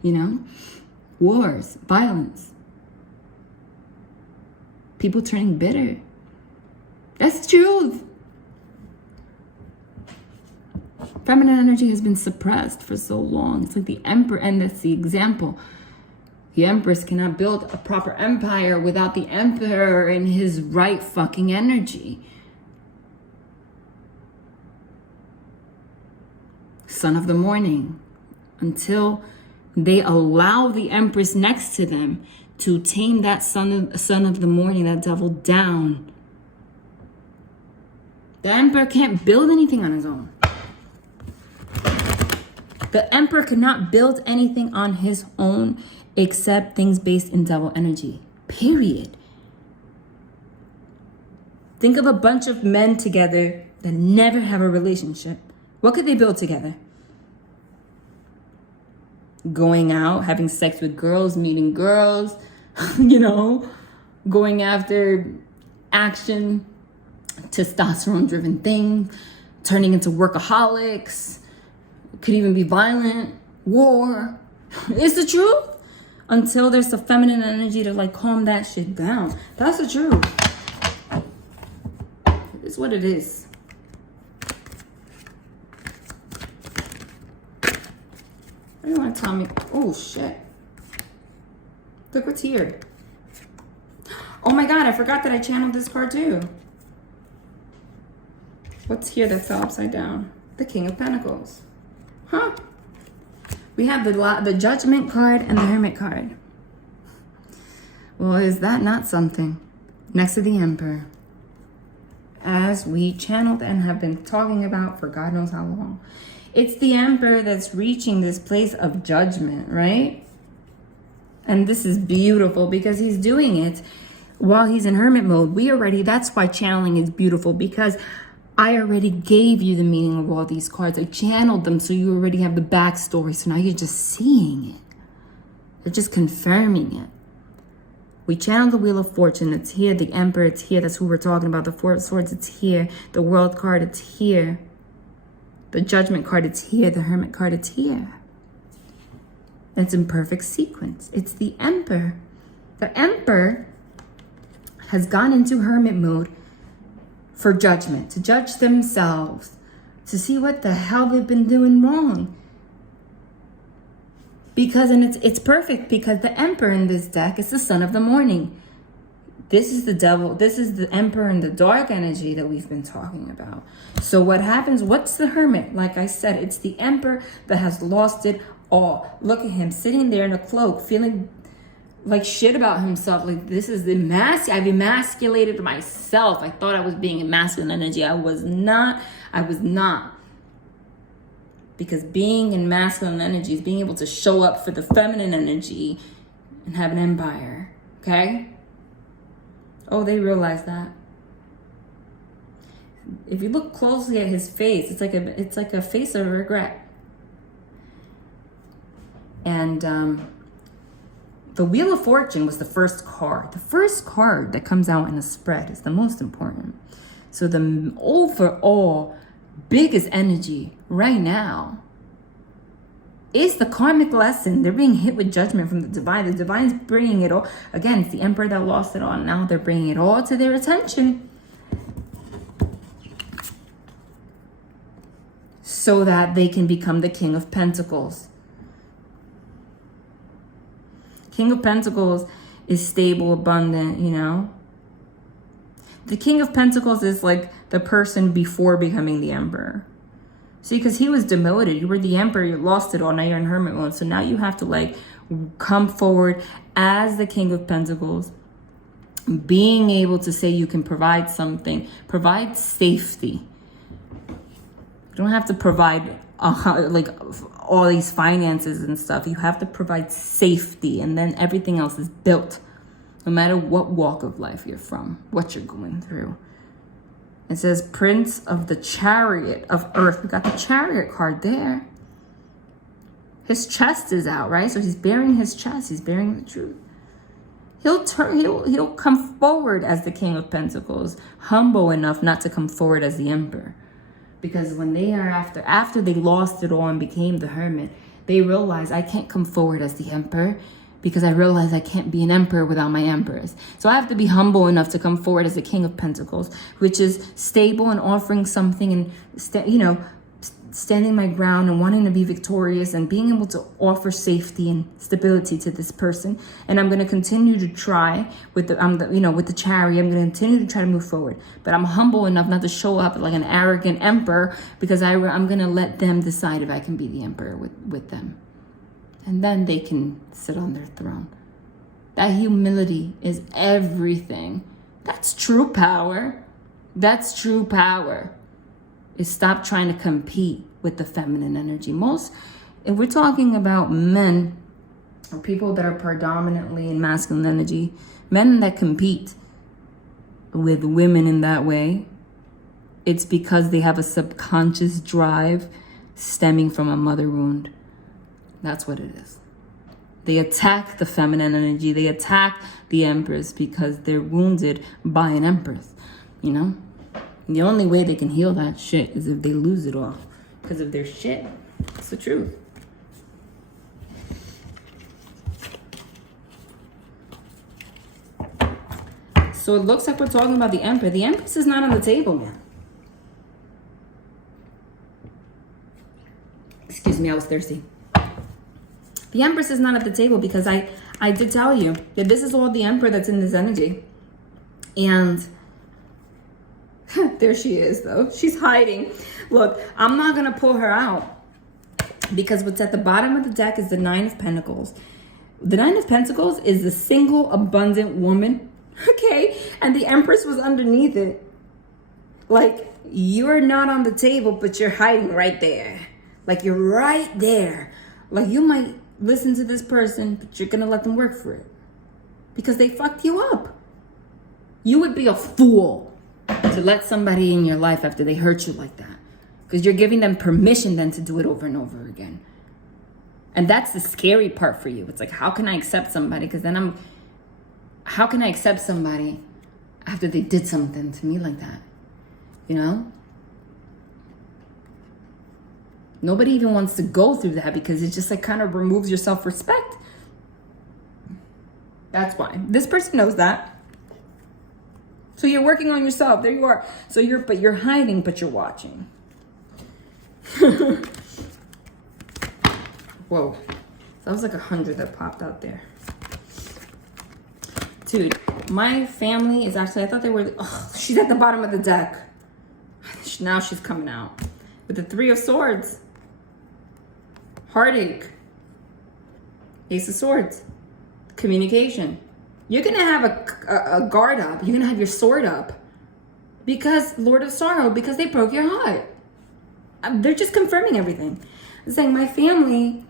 You know? Wars, violence. People turning bitter. That's the truth. Feminine energy has been suppressed for so long. It's like the Emperor, and that's the example. The Empress cannot build a proper empire without the Emperor in his right fucking energy. Son of the morning. Until they allow the Empress next to them to tame that son of the morning, that devil, down. The Emperor can't build anything on his own. The Emperor cannot build anything on his own except things based in devil energy. Period. Think of a bunch of men together that never have a relationship. What could they build together? Going out, having sex with girls, meeting girls, going after action, testosterone-driven things, turning into workaholics, could even be violent, war. It's the truth. Until there's the feminine energy to calm that shit down. That's the truth. It's what it is. What do you want to tell me? Oh, shit. Look what's here. Oh my God, I forgot that I channeled this card too. What's here that fell upside down? The King of Pentacles. Huh? We have the Judgment card and the Hermit card. Well, is that not something? Next to the Emperor. As we channeled and have been talking about for God knows how long. It's the Emperor that's reaching this place of judgment, right? And this is beautiful because he's doing it while he's in hermit mode. That's why channeling is beautiful, because I already gave you the meaning of all these cards. I channeled them, so you already have the backstory. So now you're just seeing it. You're just confirming it. We channeled the Wheel of Fortune. It's here. The Emperor, it's here. That's who we're talking about. The Four of Swords, it's here. The World card, it's here. The Judgment card, it's here. The Hermit card, it's here. It's in perfect sequence. It's the Emperor. The Emperor has gone into hermit mode for judgment, to judge themselves, to see what the hell they've been doing wrong. And it's perfect because the Emperor in this deck is the son of the morning. This is the devil. This is the Emperor in the dark energy that we've been talking about. So what happens? What's the Hermit? Like I said, it's the Emperor that has lost it all. Look at him sitting there in a cloak, feeling like shit about himself. Like, this is I've emasculated myself. I thought I was being in masculine energy. I was not. Because being in masculine energy is being able to show up for the feminine energy and have an empire. Okay? Oh, they realize that. If you look closely at his face, it's like a face of regret. And the Wheel of Fortune was the first card. The first card that comes out in a spread is the most important. So the overall biggest energy right now is the karmic lesson. They're being hit with judgment from the divine. The divine's bringing it all. Again, it's the Emperor that lost it all. Now they're bringing it all to their attention so that they can become the King of Pentacles. King of Pentacles is stable, abundant, The King of Pentacles is like the person before becoming the Emperor. See, because he was demoted. You were the Emperor, you lost it all, now you're in hermit mode. So now you have to come forward as the King of Pentacles, being able to say you can provide something, provide safety. You don't have to provide all these finances and stuff. You have to provide safety, and then everything else is built. No matter what walk of life you're from, what you're going through. It says Prince of the Chariot of Earth. We got the Chariot card there. His chest is out, right? So he's bearing his chest. He's bearing the truth. He'll come forward as the King of Pentacles, humble enough not to come forward as the Emperor. Because when they are after they lost it all and became the Hermit, they realize I can't come forward as the Emperor because I realize I can't be an Emperor without my Empress. So I have to be humble enough to come forward as the King of Pentacles, which is stable and offering something and, standing my ground and wanting to be victorious and being able to offer safety and stability to this person. And I'm going to continue to try with with the chariot. I'm going to continue to try to move forward. But I'm humble enough not to show up like an arrogant emperor, because I'm going to let them decide if I can be the emperor with them. And then they can sit on their throne. That humility is everything. That's true power. That's true power. Is stop trying to compete with the feminine energy. If we're talking about men or people that are predominantly in masculine energy, men that compete with women in that way, it's because they have a subconscious drive stemming from a mother wound. That's what it is. They attack the feminine energy. They attack the empress because they're wounded by an empress, The only way they can heal that shit is if they lose it all. Because of their shit. It's the truth. So it looks like we're talking about the emperor. The empress is not on the table, man. Excuse me, I was thirsty. The empress is not at the table because I did tell you that this is all the emperor that's in this energy. And there she is, though. She's hiding. Look, I'm not going to pull her out because what's at the bottom of the deck is the Nine of Pentacles. The Nine of Pentacles is the single, abundant woman, okay? And the Empress was underneath it. Like, you're not on the table, but you're hiding right there. Like, you're right there. Like, you might listen to this person, but you're going to let them work for it because they fucked you up. You would be a fool to let somebody in your life after they hurt you like that, because you're giving them permission then to do it over and over again. And that's the scary part for you. It's like, how can I accept somebody? Because then how can I accept somebody after they did something to me like that? Nobody even wants to go through that because it just like kind of removes your self-respect. That's why. This person knows that. So you're working on yourself. There you are. So you're hiding, but you're watching. Whoa. That was like 100 that popped out there. Dude, my family is actually, I thought they were, she's at the bottom of the deck. Now she's coming out. With the Three of Swords. Heartache. Ace of Swords. Communication. You're going to have a guard up. You're going to have your sword up. Because, Lord of Sorrow, because they broke your heart. They're just confirming everything. It's saying my family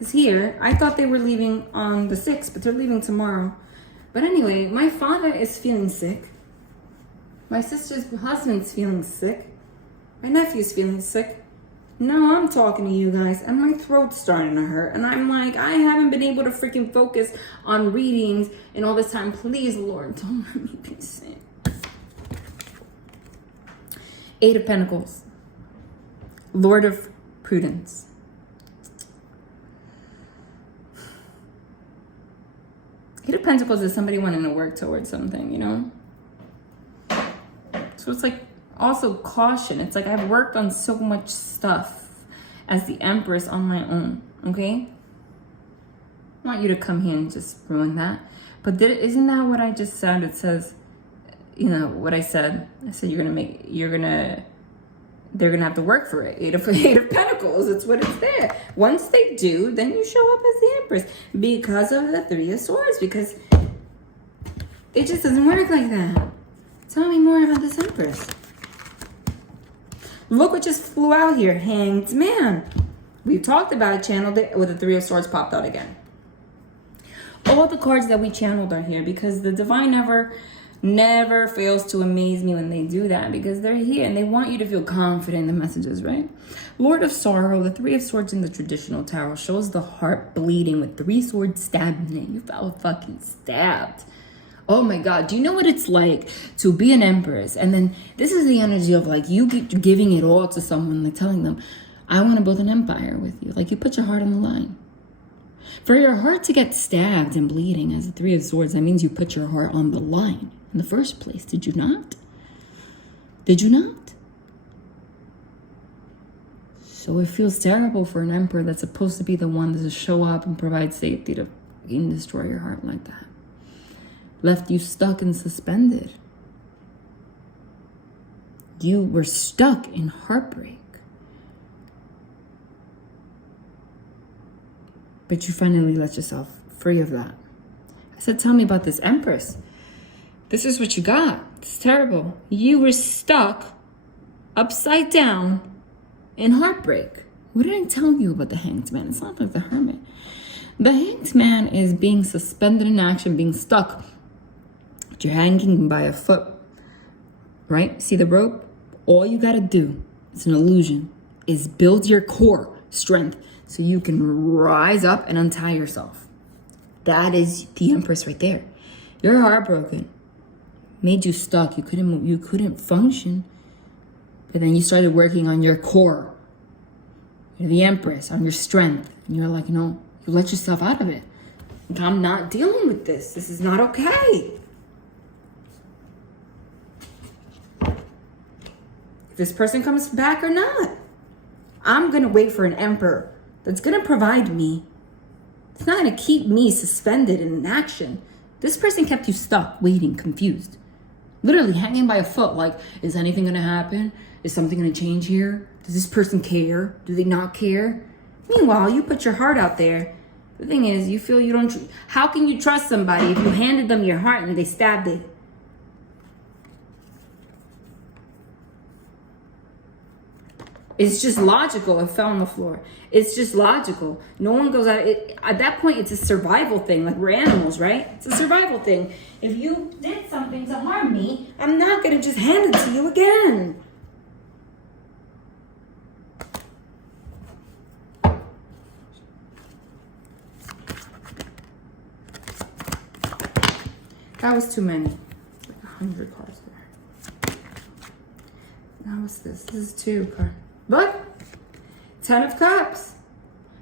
is here. I thought they were leaving on the 6th, but they're leaving tomorrow. But anyway, my father is feeling sick. My sister's husband's feeling sick. My nephew's feeling sick. Now I'm talking to you guys and my throat's starting to hurt. And I'm like, I haven't been able to freaking focus on readings in all this time. Please, Lord, don't let me be sick. Eight of Pentacles. Lord of Prudence. Eight of Pentacles is somebody wanting to work towards something, So it's like also caution. It's like I've worked on so much stuff as the Empress on my own, okay? I want you to come here and just ruin that. But isn't that what I just said? It says, what I said. I said they're gonna have to work for it. Eight of Pentacles, it's what it's there. Once they do, then you show up as the Empress because of the Three of Swords, because it just doesn't work like that. Tell me more about this Empress. Look what just flew out here. Hanged Man. We talked about it, channeled it, with the Three of Swords popped out again. All the cards that we channeled are here because the Divine never fails to amaze me when they do that, because they're here and they want you to feel confident in the messages, right? Lord of Sorrow, the Three of Swords in the traditional tarot shows the heart bleeding with 3 swords stabbed in it. You felt fucking stabbed. Oh my God, do you know what it's like to be an Empress? And then this is the energy of like you giving it all to someone, like telling them, I want to build an empire with you. Like you put your heart on the line. For your heart to get stabbed and bleeding as a Three of Swords, that means you put your heart on the line in the first place. Did you not? Did you not? So it feels terrible for an emperor that's supposed to be the one to show up and provide safety to fucking destroy your heart like that. Left you stuck and suspended. You were stuck in heartbreak. But you finally let yourself free of that. I said, tell me about this Empress. This is what you got. It's terrible. You were stuck upside down in heartbreak. What did I tell you about the Hanged Man? It's not like the Hermit. The Hanged Man is being suspended in action, being stuck. But you're hanging by a foot, right? See the rope? All you got to do, it's an illusion, is build your core strength so you can rise up and untie yourself. That is the Empress right there. You're heartbroken. Made you stuck. You couldn't move. You couldn't function. But then you started working on your core. You're the Empress, on your strength. And you're like, you let yourself out of it. Like, I'm not dealing with this. This is not okay. If this person comes back or not, I'm going to wait for an emperor that's going to provide me. It's not going to keep me suspended in inaction. This person kept you stuck, waiting, confused. Literally hanging by a foot like, is anything going to happen? Is something going to change here? Does this person care? Do they not care? Meanwhile, you put your heart out there. The thing is, you feel you don't... How can you trust somebody if you handed them your heart and they stabbed it? It's just logical. It fell on the floor. It's just logical. No one goes out. At that point, it's a survival thing. Like, we're animals, right? It's a survival thing. If you did something to harm me, I'm not going to just hand it to you again. That was too many. Like 100 cards there. Now what's this? This is 2 cards. Look, 10 of Cups.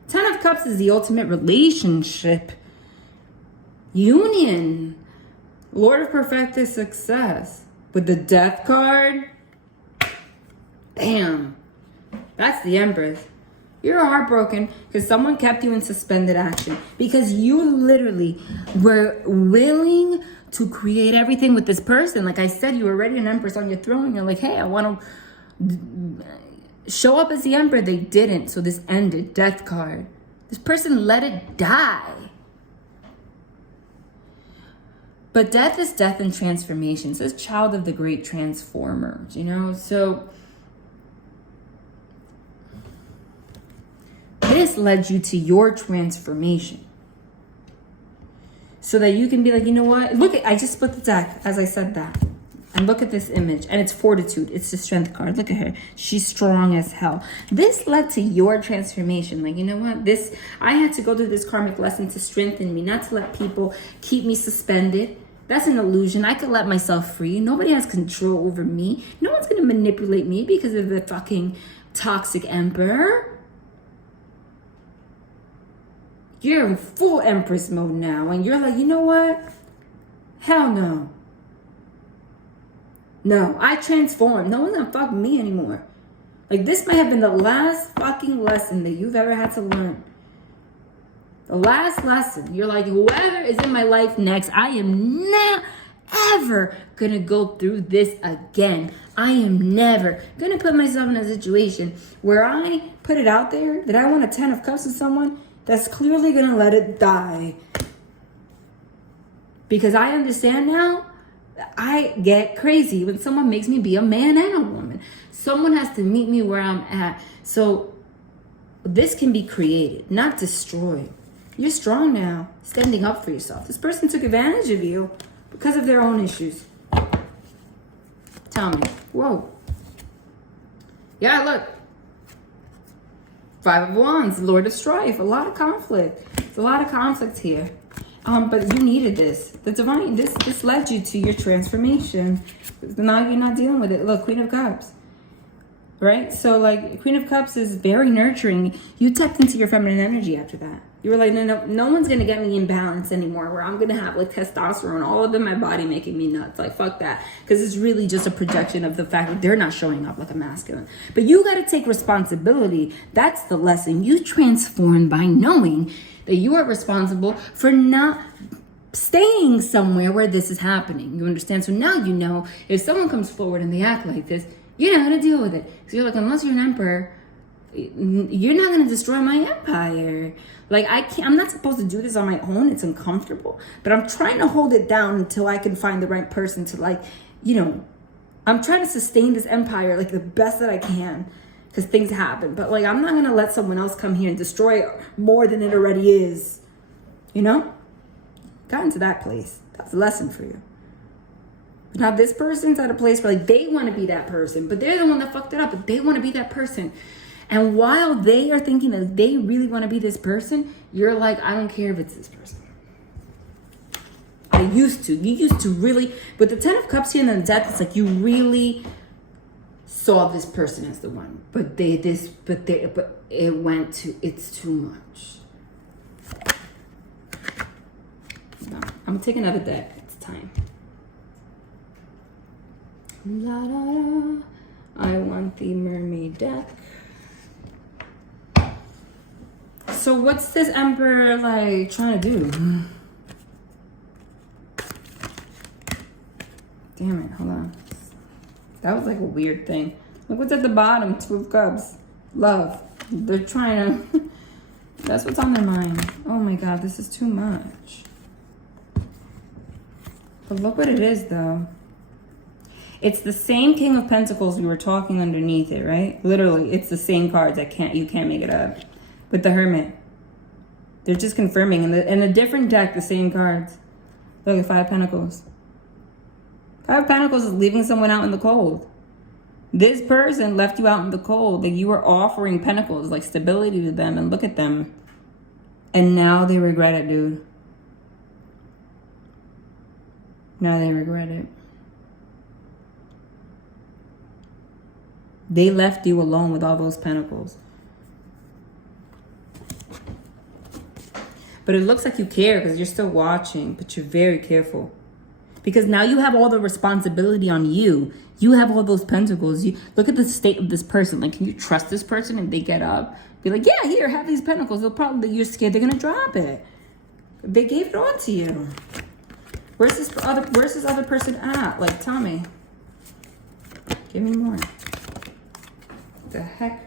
10 of Cups is the ultimate relationship. Union. Lord of perfected success. With the Death card. Damn. That's the Empress. You're heartbroken because someone kept you in suspended action. Because you literally were willing to create everything with this person. Like I said, you were already an Empress on your throne. You're like, hey, I want to... show up as the Emperor. They didn't, so this ended. Death card. This person let it die. But death is death and transformation. It says child of the great transformers, So this led you to your transformation. So that you can be like, you know what? Look, I just split the deck as I said that. And look at this image. And it's fortitude. It's the strength card. Look at her. She's strong as hell. This led to your transformation. Like, you know what? I had to go through this karmic lesson to strengthen me, not to let people keep me suspended. That's an illusion. I could let myself free. Nobody has control over me. No one's going to manipulate me because of the fucking toxic emperor. You're in full Empress mode now. And you're like, you know what? Hell no. No, I transformed. No one's gonna fuck me anymore. Like, this might have been the last fucking lesson that you've ever had to learn. The last lesson. You're like, whoever is in my life next, I am not ever gonna go through this again. I am never gonna put myself in a situation where I put it out there that I want a 10 of Cups with someone that's clearly gonna let it die. Because I understand now, I get crazy when someone makes me be a man and a woman. Someone has to meet me where I'm at. So this can be created, not destroyed. You're strong now, standing up for yourself. This person took advantage of you because of their own issues. Tell me. Whoa. Yeah, look. 5 of Wands, Lord of Strife. A lot of conflict. There's a lot of conflict here. But you needed this. The divine, this led you to your transformation. Now you're not dealing with it. Look, Queen of Cups. Right? So, like, Queen of Cups is very nurturing. You tapped into your feminine energy after that. You were like, no one's going to get me in balance anymore, where I'm going to have like testosterone all up in my body making me nuts. Like, fuck that. Because it's really just a projection of the fact that they're not showing up like a masculine. But you got to take responsibility. That's the lesson. You transform by knowing that you are responsible for not staying somewhere where this is happening. You understand? So now you know if someone comes forward and they act like this, you know how to deal with it. So you're like, unless you're an emperor, you're not going to destroy my empire. Like, I'm not supposed to do this on my own. It's uncomfortable, but I'm trying to hold it down until I can find the right person to, like, you know, I'm trying to sustain this empire like the best that I can, because things happen. But like, I'm not going to let someone else come here and destroy it more than it already is. You know? Got into that place. That's a lesson for you. But now this person's at a place where like they want to be that person, but they're the one that fucked it up, but they want to be that person. And while they are thinking that they really want to be this person, you're like, I don't care if it's this person. You used to really, with the 10 of Cups here and then Death, it's like you really saw this person as the one. But it's too much. No, I'm gonna take another deck. It's time. La la la. I want the mermaid deck. So what's this emperor like trying to do? Damn it, hold on. That was like a weird thing. Look what's at the bottom, 2 of Cups. Love. They're trying to, that's what's on their mind. Oh my God, this is too much. But look what it is though. It's the same King of Pentacles we were talking underneath it, right? Literally, it's the same cards. You can't make it up. With the Hermit. They're just confirming. In a different deck, the same cards. Look at 5 Pentacles. 5 Pentacles is leaving someone out in the cold. This person left you out in the cold. Like, you were offering Pentacles, like stability to them, and look at them. And now they regret it, dude. Now they regret it. They left you alone with all those Pentacles. But it looks like you care because you're still watching, but you're very careful. Because now you have all the responsibility on you. You have all those Pentacles. You look at the state of this person. Like, can you trust this person? And they get up, be like, yeah, here, have these Pentacles. You're scared they're gonna drop it. They gave it on to you. Where's this other person at? Like, tell me. Give me more. What the heck?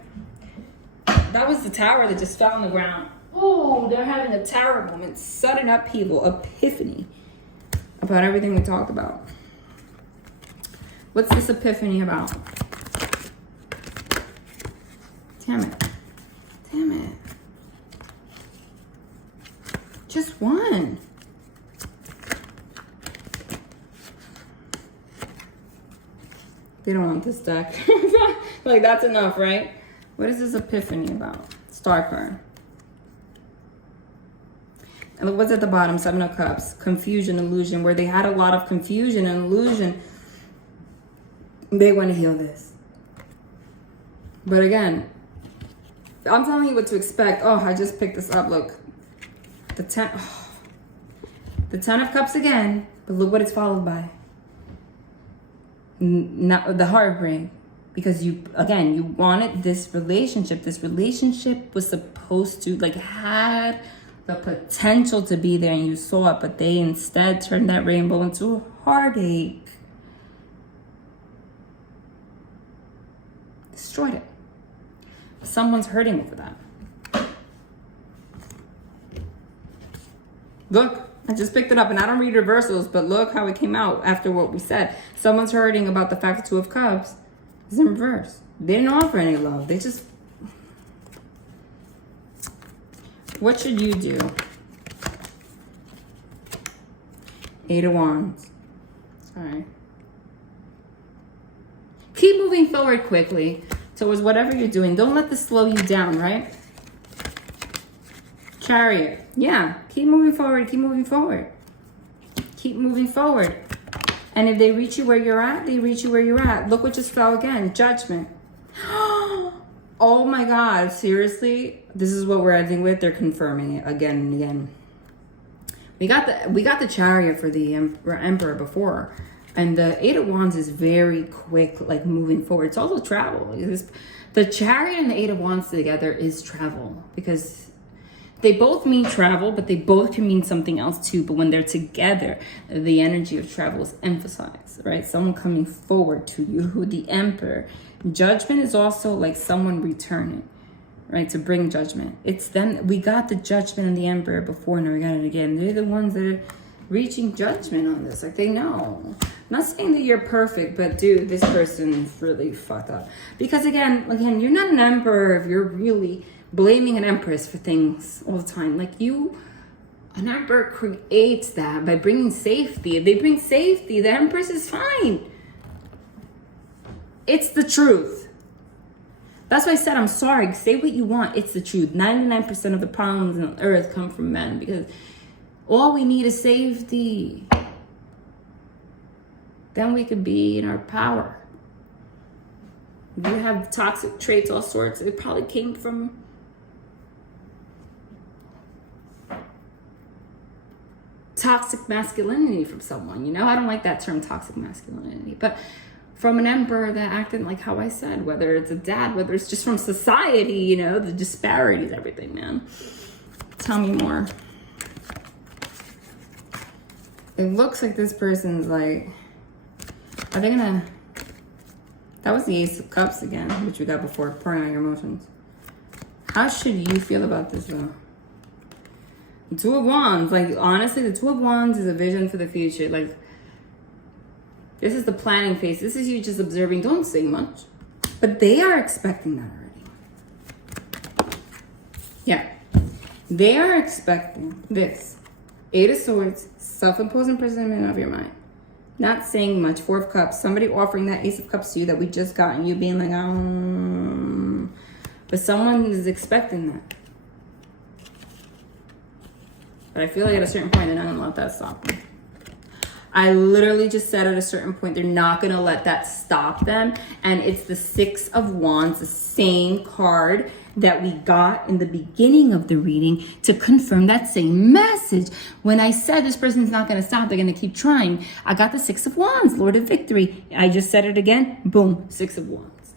That was the tower that just fell on the ground. Oh, they're having a tower moment. Sudden upheaval, epiphany about everything we talked about. What's this epiphany about? Damn it. Damn it. Just one. They don't want this deck. Like, that's enough, right? What is this epiphany about? Star card. And what's at the bottom? 7 of Cups. Confusion, illusion. Where they had a lot of confusion and illusion. They want to heal this. But again, I'm telling you what to expect. Oh, I just picked this up. Look. The 10. Oh. The 10 of Cups again. But look what it's followed by. Not the heartbreak. Because you wanted this relationship. This relationship was supposed to, like, had the potential to be there, and you saw it, but they instead turned that rainbow into a heartache. Destroyed it. Someone's hurting over that. Look, I just picked it up, and I don't read reversals, but look how it came out after what we said. Someone's hurting about the fact that 2 of Cups is in reverse. They didn't offer any love. They just... What should you do? 8 of Wands. Sorry. Keep moving forward quickly towards whatever you're doing. Don't let this slow you down, right? Chariot. Yeah. Keep moving forward. Keep moving forward. Keep moving forward. And if they reach you where you're at, they reach you where you're at. Look what just fell again. Judgment. Oh my God, seriously? This is what we're ending with. They're confirming it again and again. We got the Chariot for the Emperor before. And the Eight of Wands is very quick, like moving forward. It's also travel. The Chariot and the Eight of Wands together is travel, because they both mean travel, but they both can mean something else too. But when they're together, the energy of travel is emphasized, right? Someone coming forward to you, who the Emperor. Judgment is also like someone returning, right? To bring judgment. It's them. We got the Judgment and the Emperor before, and we got it again. They're the ones that are reaching judgment on this. Like, they know. I'm not saying that you're perfect, but dude, this person is really fucked up. Because again, you're not an emperor if you're really blaming an empress for things all the time. Like, an emperor creates that by bringing safety. If they bring safety, the empress is fine. It's the truth. That's why I said, I'm sorry. Say what you want. It's the truth. 99% of the problems on earth come from men, because all we need is safety. Then we could be in our power. If you have toxic traits, all sorts, it probably came from toxic masculinity from someone, you know? I don't like that term, toxic masculinity, but from an emperor that acted like how I said, whether it's a dad, whether it's just from society, you know, the disparities, everything, man. Tell me more. It looks like this person's like, are they gonna, that was the Ace of Cups again, which we got before, pouring out your emotions. How should you feel about this though? The Two of Wands, like honestly, the Two of Wands is a vision for the future. Like, this is the planning phase. This is you just observing. Don't say much. But they are expecting that already. Yeah. They are expecting this. Eight of Swords, self-imposed imprisonment of your mind. Not saying much. Four of Cups. Somebody offering that Ace of Cups to you that we just got, and you being like, But someone is expecting that. But I feel like at a certain point, they're not going to let that stop them. I literally just said at a certain point, they're not going to let that stop them. And it's the Six of Wands, the same card that we got in the beginning of the reading to confirm that same message. When I said this person's not going to stop, they're going to keep trying. I got the Six of Wands, Lord of Victory. I just said it again. Boom, Six of Wands.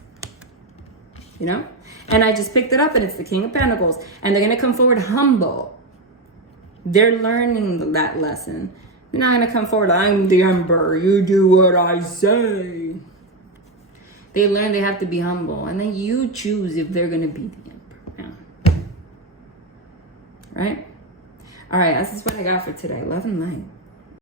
You know? And I just picked it up, and it's the King of Pentacles. And they're going to come forward humble. They're learning that lesson. They're not going to come forward, I'm the emperor, you do what I say. They learn they have to be humble. And then you choose if they're going to be the emperor. Yeah. Right? All right, this is what I got for today. Love and light.